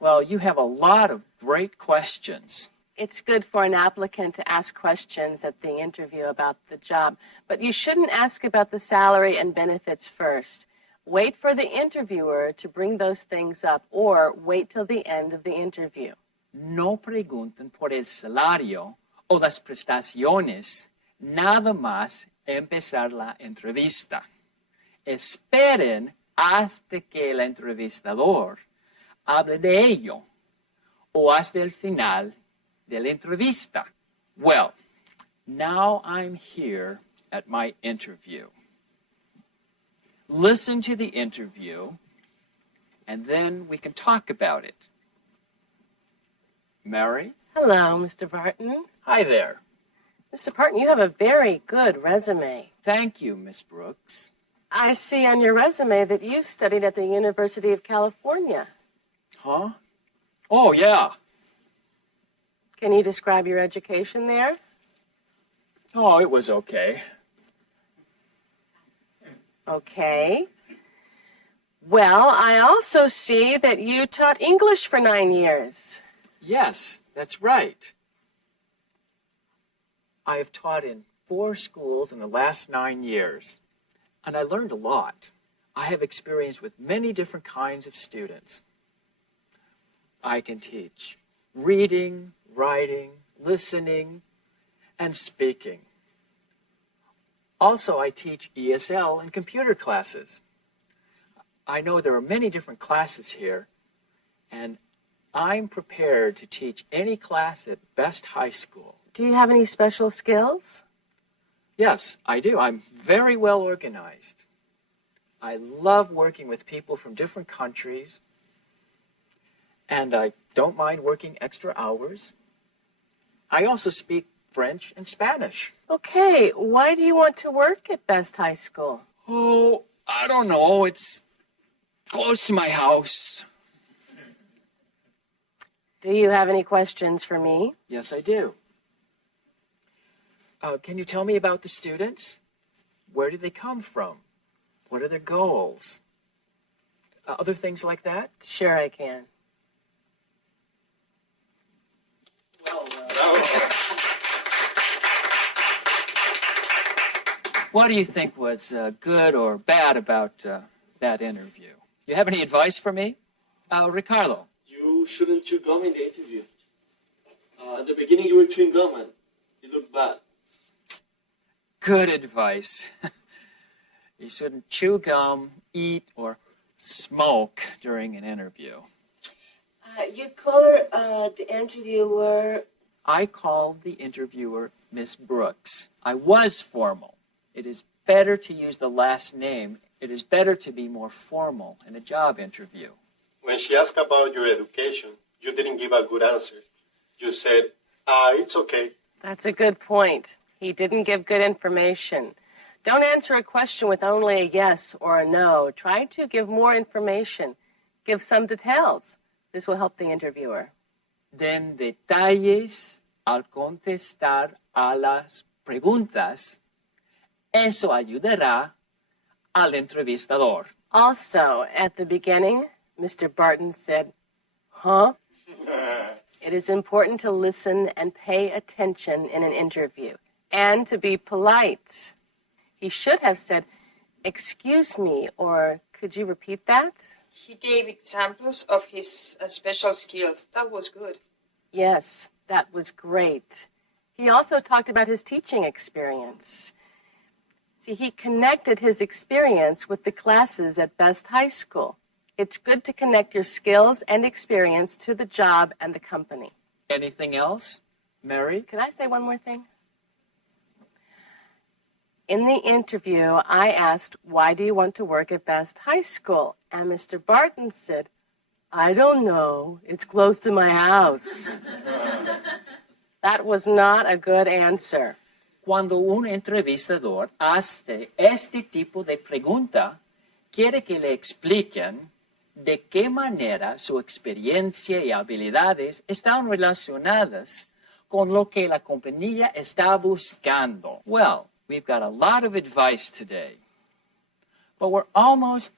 Well, you have a lot of great questions. It's good for an applicant to ask questions at the interview about the job, but you shouldn't ask about the salary and benefits first. Wait for the interviewer to bring those things up, or wait till the end of the interview. No pregunten por el salario o las prestaciones nada más empezar la entrevista. Esperen hasta que el entrevistador hable de ello o hasta el final de la entrevista. Well, now I'm here at my interview. Listen to the interview, and then we can talk about it. Mary? Hello, Mr. Barton. Hi there. Mr. Barton, you have a very good resume. Thank you, Miss Brooks. I see on your resume that you studied at the University of California. Huh? Oh, yeah. Can you describe your education there? Oh, it was okay. Okay. Well, I also see that you taught English for 9 years. Yes, that's right. I have taught in 4 schools in the last 9 years, and I learned a lot. I have experience with many different kinds of students. I can teach reading, writing, listening, and speaking. Also, I teach ESL and computer classes. I know there are many different classes here, and I'm prepared to teach any class at Best High School. Do you have any special skills? Yes, I do. I'm very well organized. I love working with people from different countries, and I don't mind working extra hours. I also speak French and Spanish. Okay, why do you want to work at Best High School? Oh, I don't know. It's close to my house. Do you have any questions for me? Yes, I do. Can you tell me about the students? Where do they come from? What are their goals? Other things like that? Sure, I can. Well, What do you think was good or bad about that interview? You have any advice for me? Ricardo? you shouldn't chew gum in the interview. At the beginning, you were chewing gum and it looked bad. Good advice. You shouldn't chew gum, eat, or smoke during an interview. You call the interviewer. I called the interviewer Miss Brooks. I was formal. It is better to use the last name. It is better to be more formal in a job interview. When she asked about your education, you didn't give a good answer. You said, it's okay. That's a good point. He didn't give good information. Don't answer a question with only a yes or a no. Try to give more information. Give some details. This will help the interviewer. Den detalles al contestar a las preguntas. Eso ayudará al entrevistador. Also, at the beginning, Mr. Barton said, huh? It is important to listen and pay attention in an interview and to be polite. He should have said, excuse me, or could you repeat that? He gave examples of his special skills. That was good. Yes, that was great. He also talked about his teaching experience. See, he connected his experience with the classes at Best High School. It's good to connect your skills and experience to the job and the company. Anything else, Mary? Can I say one more thing? In the interview, I asked, why do you want to work at Best High School? And Mr. Barton said, I don't know. It's close to my house. That was not a good answer. Cuando un entrevistador hace este tipo de pregunta, quiere que le expliquen de qué manera su experiencia y habilidades están relacionadas con lo que la compañía está buscando. Well, we've got a lot of advice today, but we're almost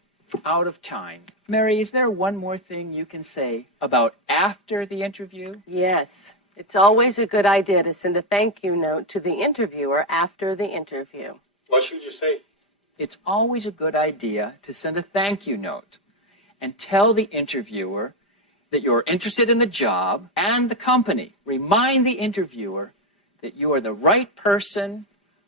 out of time. Mary, is there one more thing you can say about after the interview? Yes. It's always a good idea to send a thank you note to the interviewer after the interview. What should you say? It's always a good idea to send a thank you note and tell the interviewer that you're interested in the job and the company. Remind the interviewer that you are the right person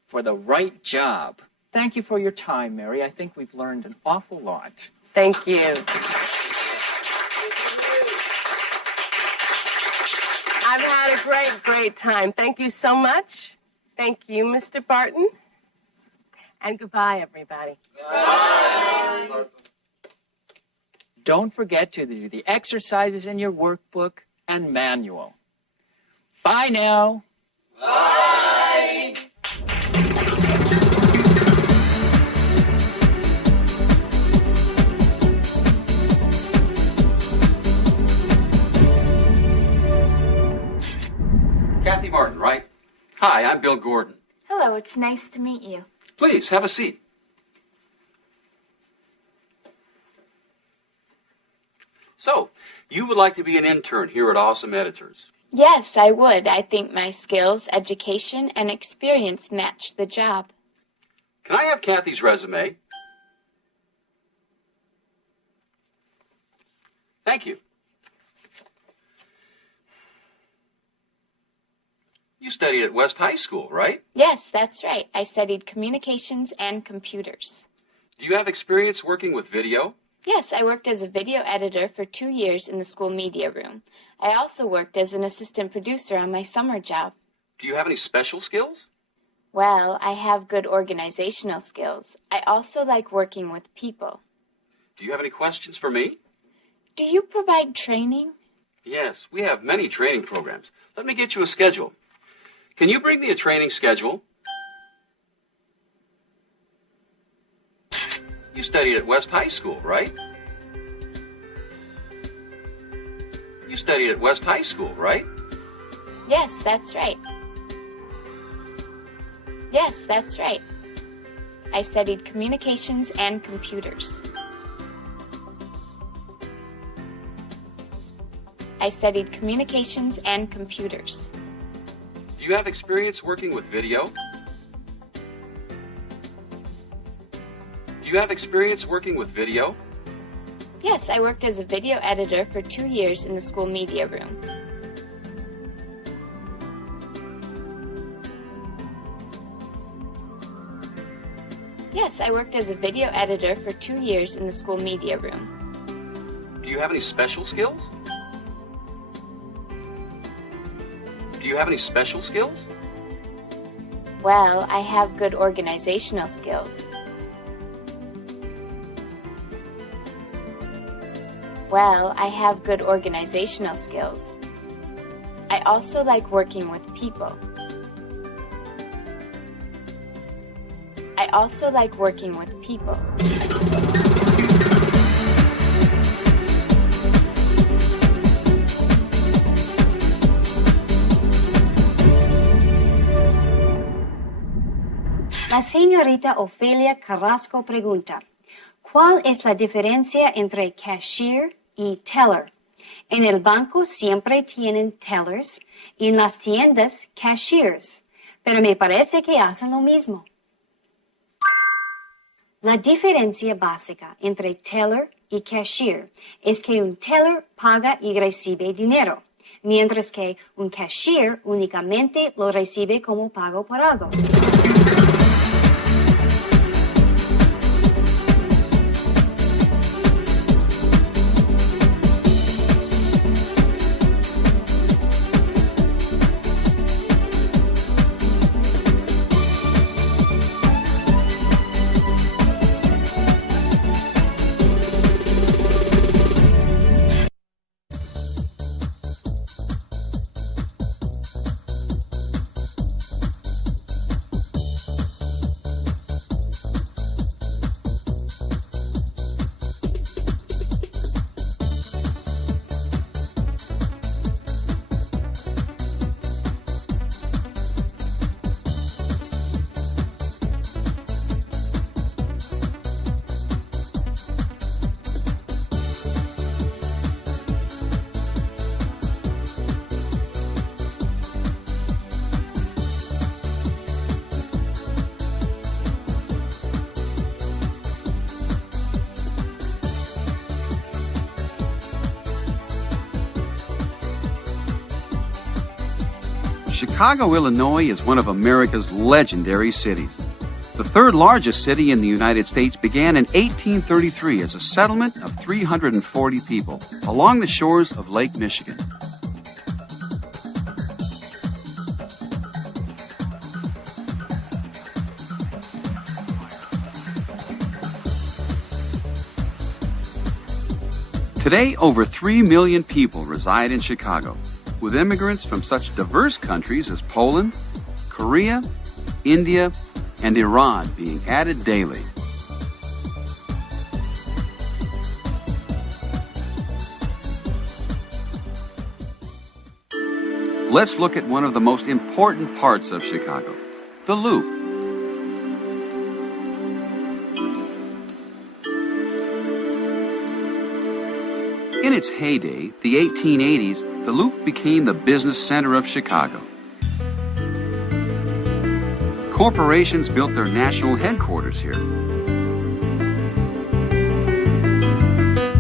for the right job. Thank you for your time, Mary. I think we've learned an awful lot. Thank you. I've had a great time. Thank you so much. Thank you, Mr. Barton. And goodbye, everybody. Bye. Don't forget to do the exercises in your workbook and manual. Bye now. Bye. Kathy Martin, right? Hi, I'm Bill Gordon. Hello, it's nice to meet you. Please, have a seat. So, you would like to be an intern here at Awesome Editors. Yes, I would. I think my skills, education, and experience match the job. Can I have Kathy's resume? Thank you. You studied at West High School, right? Yes, that's right. I studied communications and computers. Do you have experience working with video? Yes, I worked as a video editor for 2 years in the school media room. I also worked as an assistant producer on my summer job. Do you have any special skills? Well, I have good organizational skills. I also like working with people. Do you have any questions for me? Do you provide training? Yes, we have many training programs. Let me get you a schedule. Can you bring me a training schedule? You studied at West High School, right? You studied at West High School, right? Yes, that's right. Yes, that's right. I studied communications and computers. I studied communications and computers. Do you have experience working with video? Do you have experience working with video? Yes, I worked as a video editor for 2 years in the school media room. Yes, I worked as a video editor for 2 years in the school media room. Do you have any special skills? Do you have any special skills? Well, I have good organizational skills. Well, I have good organizational skills. I also like working with people. I also like working with people. La señorita Ofelia Carrasco pregunta, ¿cuál es la diferencia entre cashier y teller? En el banco siempre tienen tellers y en las tiendas cashiers, pero me parece que hacen lo mismo. La diferencia básica entre teller y cashier es que un teller paga y recibe dinero, mientras que un cashier únicamente lo recibe como pago por algo. Chicago, Illinois is one of America's legendary cities. The third largest city in the United States began in 1833 as a settlement of 340 people along the shores of Lake Michigan. Today, over 3 million people reside in Chicago, with immigrants from such diverse countries as Poland, Korea, India, and Iran being added daily. Let's look at one of the most important parts of Chicago, the Loop. In its heyday, the 1880s, the Loop became the business center of Chicago. Corporations built their national headquarters here.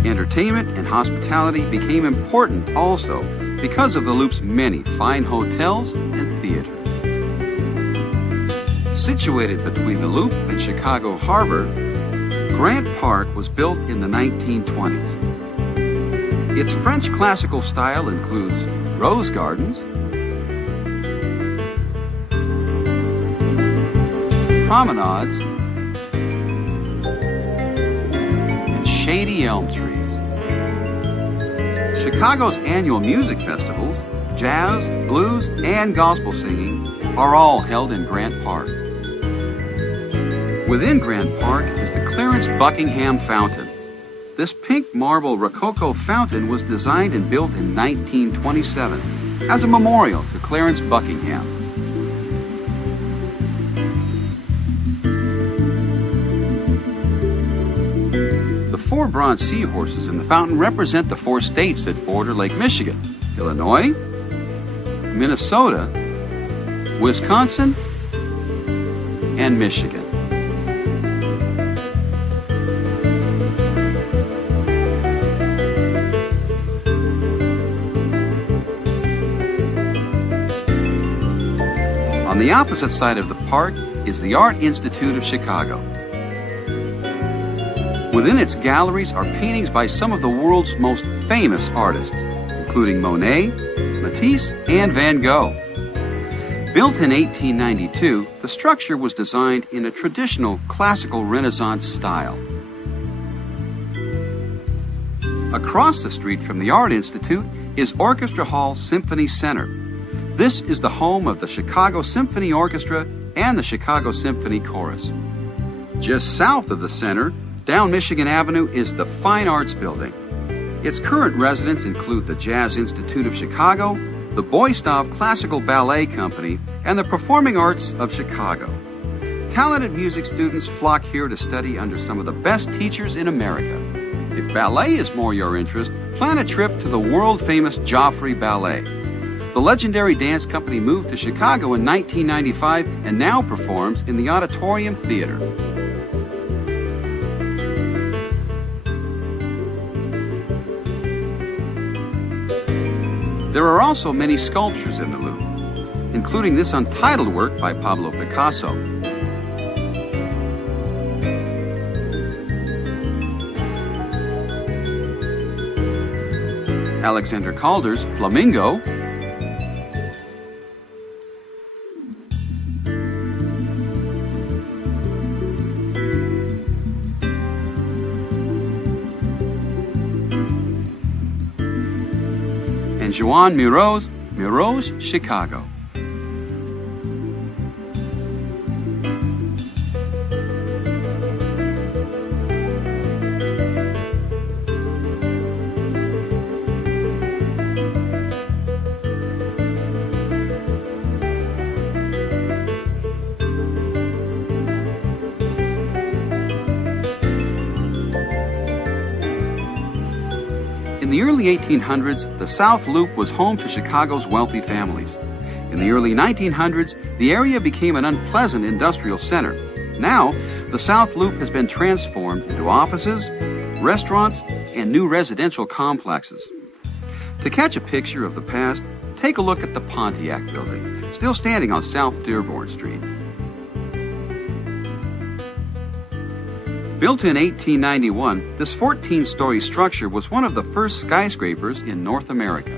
Entertainment and hospitality became important also because of the Loop's many fine hotels and theaters. Situated between the Loop and Chicago Harbor, Grant Park was built in the 1920s. Its French classical style includes rose gardens, promenades, and shady elm trees. Chicago's annual music festivals, jazz, blues, and gospel singing are all held in Grant Park. Within Grant Park is the Clarence Buckingham Fountain. This pink marble Rococo fountain was designed and built in 1927 as a memorial to Clarence Buckingham. The 4 bronze seahorses in the fountain represent the 4 states that border Lake Michigan: Illinois, Minnesota, Wisconsin, and Michigan. On the opposite side of the park is the Art Institute of Chicago. Within its galleries are paintings by some of the world's most famous artists, including Monet, Matisse, and Van Gogh. Built in 1892, the structure was designed in a traditional classical Renaissance style. Across the street from the Art Institute is Orchestra Hall Symphony Center. This is the home of the Chicago Symphony Orchestra and the Chicago Symphony Chorus. Just south of the center, down Michigan Avenue, is the Fine Arts Building. Its current residents include the Jazz Institute of Chicago, the Boystov Classical Ballet Company, and the Performing Arts of Chicago. Talented music students flock here to study under some of the best teachers in America. If ballet is more your interest, plan a trip to the world-famous Joffrey Ballet. The legendary dance company moved to Chicago in 1995 and now performs in the Auditorium Theater. There are also many sculptures in the Louvre, including this untitled work by Pablo Picasso. Alexander Calder's Flamingo, and Joan Mirau's Chicago. In the early 1800s, the South Loop was home to Chicago's wealthy families. In the early 1900s, the area became an unpleasant industrial center. Now, the South Loop has been transformed into offices, restaurants, and new residential complexes. To catch a picture of the past, take a look at the Pontiac Building, still standing on South Dearborn Street. Built in 1891, this 14-story structure was one of the first skyscrapers in North America.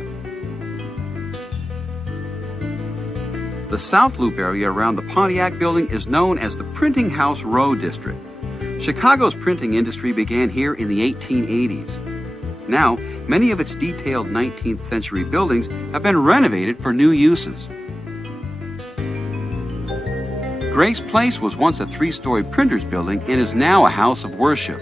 The South Loop area around the Pontiac Building is known as the Printing House Row District. Chicago's printing industry began here in the 1880s. Now, many of its detailed 19th century buildings have been renovated for new uses. Grace Place was once a 3-story printer's building and is now a house of worship.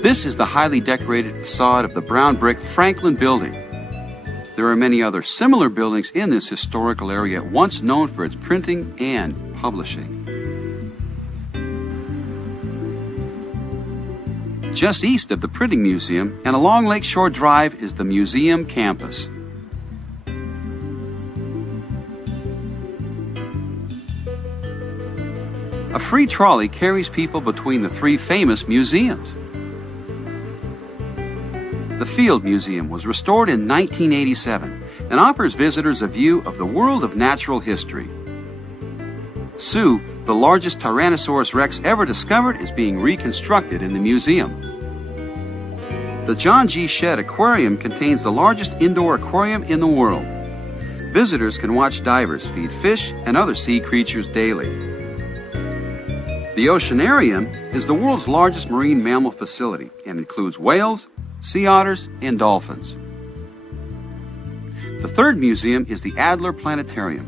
This is the highly decorated facade of the brown brick Franklin Building. There are many other similar buildings in this historical area, once known for its printing and publishing. Just east of the Printing Museum and along Lakeshore Drive is the museum campus. A free trolley carries people between the 3 famous museums. The Field Museum was restored in 1987 and offers visitors a view of the world of natural history. Sue, the largest Tyrannosaurus Rex ever discovered, is being reconstructed in the museum. The John G. Shedd Aquarium contains the largest indoor aquarium in the world. Visitors can watch divers feed fish and other sea creatures daily. The Oceanarium is the world's largest marine mammal facility and includes whales, sea otters, and dolphins. The third museum is the Adler Planetarium.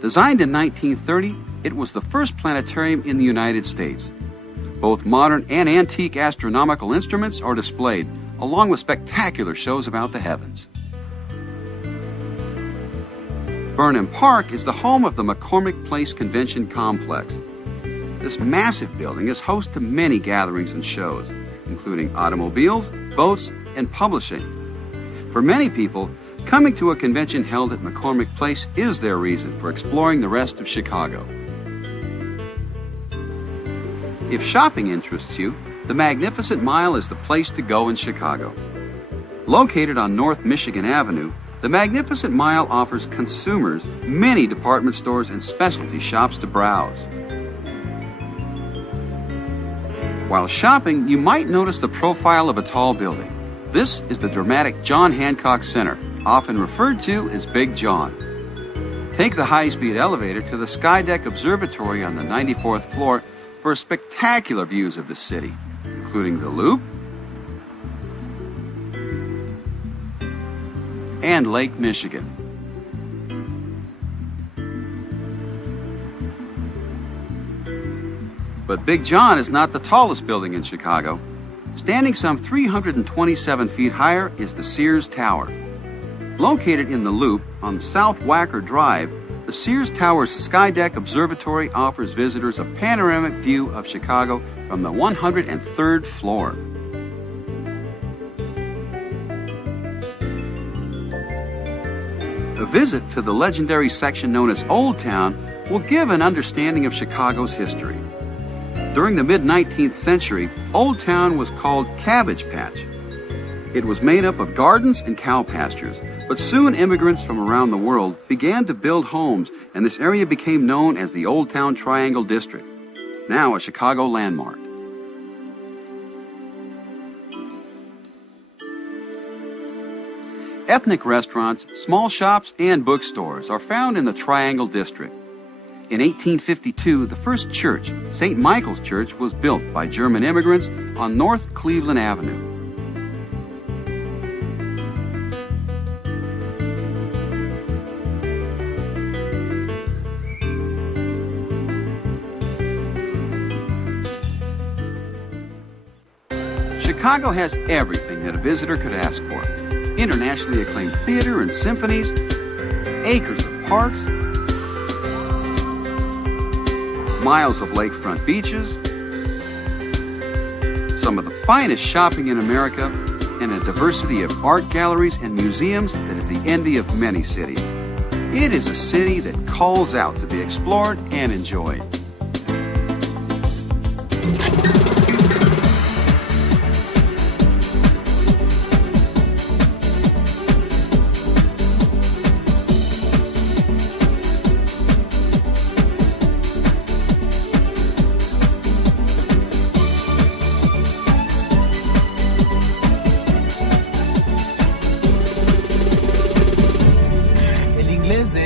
Designed in 1930, it was the first planetarium in the United States. Both modern and antique astronomical instruments are displayed, along with spectacular shows about the heavens. Burnham Park is the home of the McCormick Place Convention Complex. This massive building is host to many gatherings and shows, including automobiles, boats, and publishing. For many people, coming to a convention held at McCormick Place is their reason for exploring the rest of Chicago. If shopping interests you, the Magnificent Mile is the place to go in Chicago. Located on North Michigan Avenue, the Magnificent Mile offers consumers many department stores and specialty shops to browse. While shopping, you might notice the profile of a tall building. This is the dramatic John Hancock Center, often referred to as Big John. Take the high-speed elevator to the Skydeck Observatory on the 94th floor for spectacular views of the city, including the Loop and Lake Michigan. But Big John is not the tallest building in Chicago. Standing some 327 feet higher is the Sears Tower. Located in the Loop on South Wacker Drive, the Sears Tower's Skydeck Observatory offers visitors a panoramic view of Chicago from the 103rd floor. A visit to the legendary section known as Old Town will give an understanding of Chicago's history. During the mid-19th century, Old Town was called Cabbage Patch. It was made up of gardens and cow pastures, but soon immigrants from around the world began to build homes, and this area became known as the Old Town Triangle District, now a Chicago landmark. Ethnic restaurants, small shops, and bookstores are found in the Triangle District. In 1852, the first church, St. Michael's Church, was built by German immigrants on North Cleveland Avenue. Chicago has everything that a visitor could ask for. Internationally acclaimed theater and symphonies, acres of parks, miles of lakefront beaches, some of the finest shopping in America, and a diversity of art galleries and museums that is the envy of many cities. It is a city that calls out to be explored and enjoyed.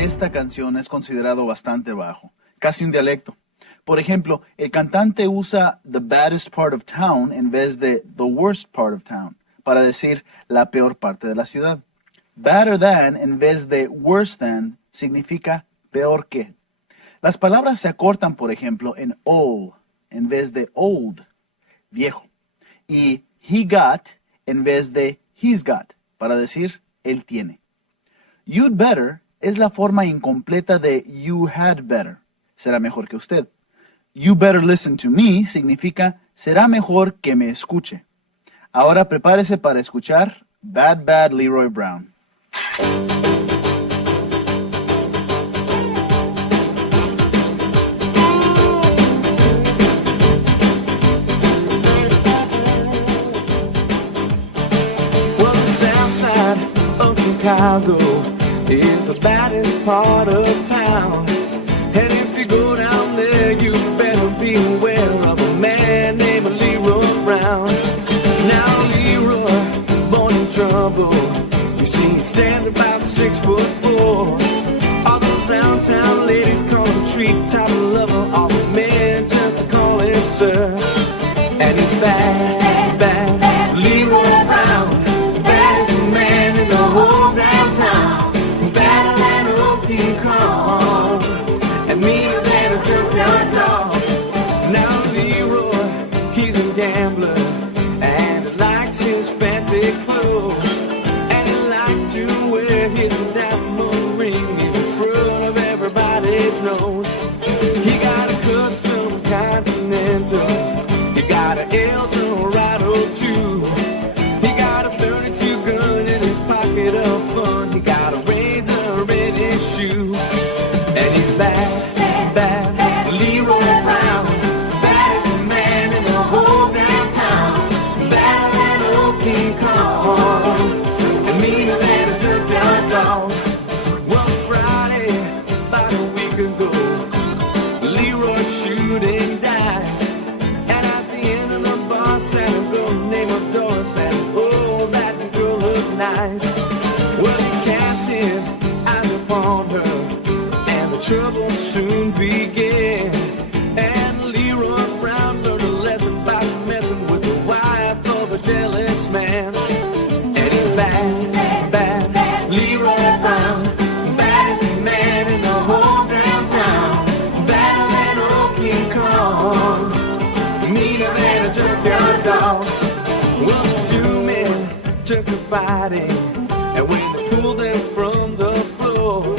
Esta canción es considerado bastante bajo, casi un dialecto. Por ejemplo, el cantante usa the baddest part of town en vez de the worst part of town para decir la peor parte de la ciudad. Better than en vez de worse than significa peor que. Las palabras se acortan, por ejemplo, en old en vez de old, viejo. Y he got en vez de he's got para decir él tiene. You'd better es la forma incompleta de you had better, será mejor que usted. You better listen to me significa será mejor que me escuche. Ahora prepárese para escuchar Bad Bad Leroy Brown. Well, the south side of Chicago is the baddest part of town. And if you go down there, you better be aware of a man named Leroy Brown. Now Leroy, born in trouble, you see he stands about 6'4". All those downtown ladies call him treetop lover, all the men just to call him sir. And he's bad, bad, Leroy Brown, the baddest man in the whole downtown. Better than a King Kong, and meaner than a junkyard dog. Now Leroy, he's a gambler, and he likes his fancy clothes, and he likes to wear his diamond ring in front of everybody's nose. He got a custom Continental, he got an Eldorado too. He got a 32 gun in his pocket of fun. He got a razor in his shoe, and he's bad, bad, Leroy Brown, baddest man in the whole downtown. down. Well, the two men took to fighting, and when they pulled them from the floor,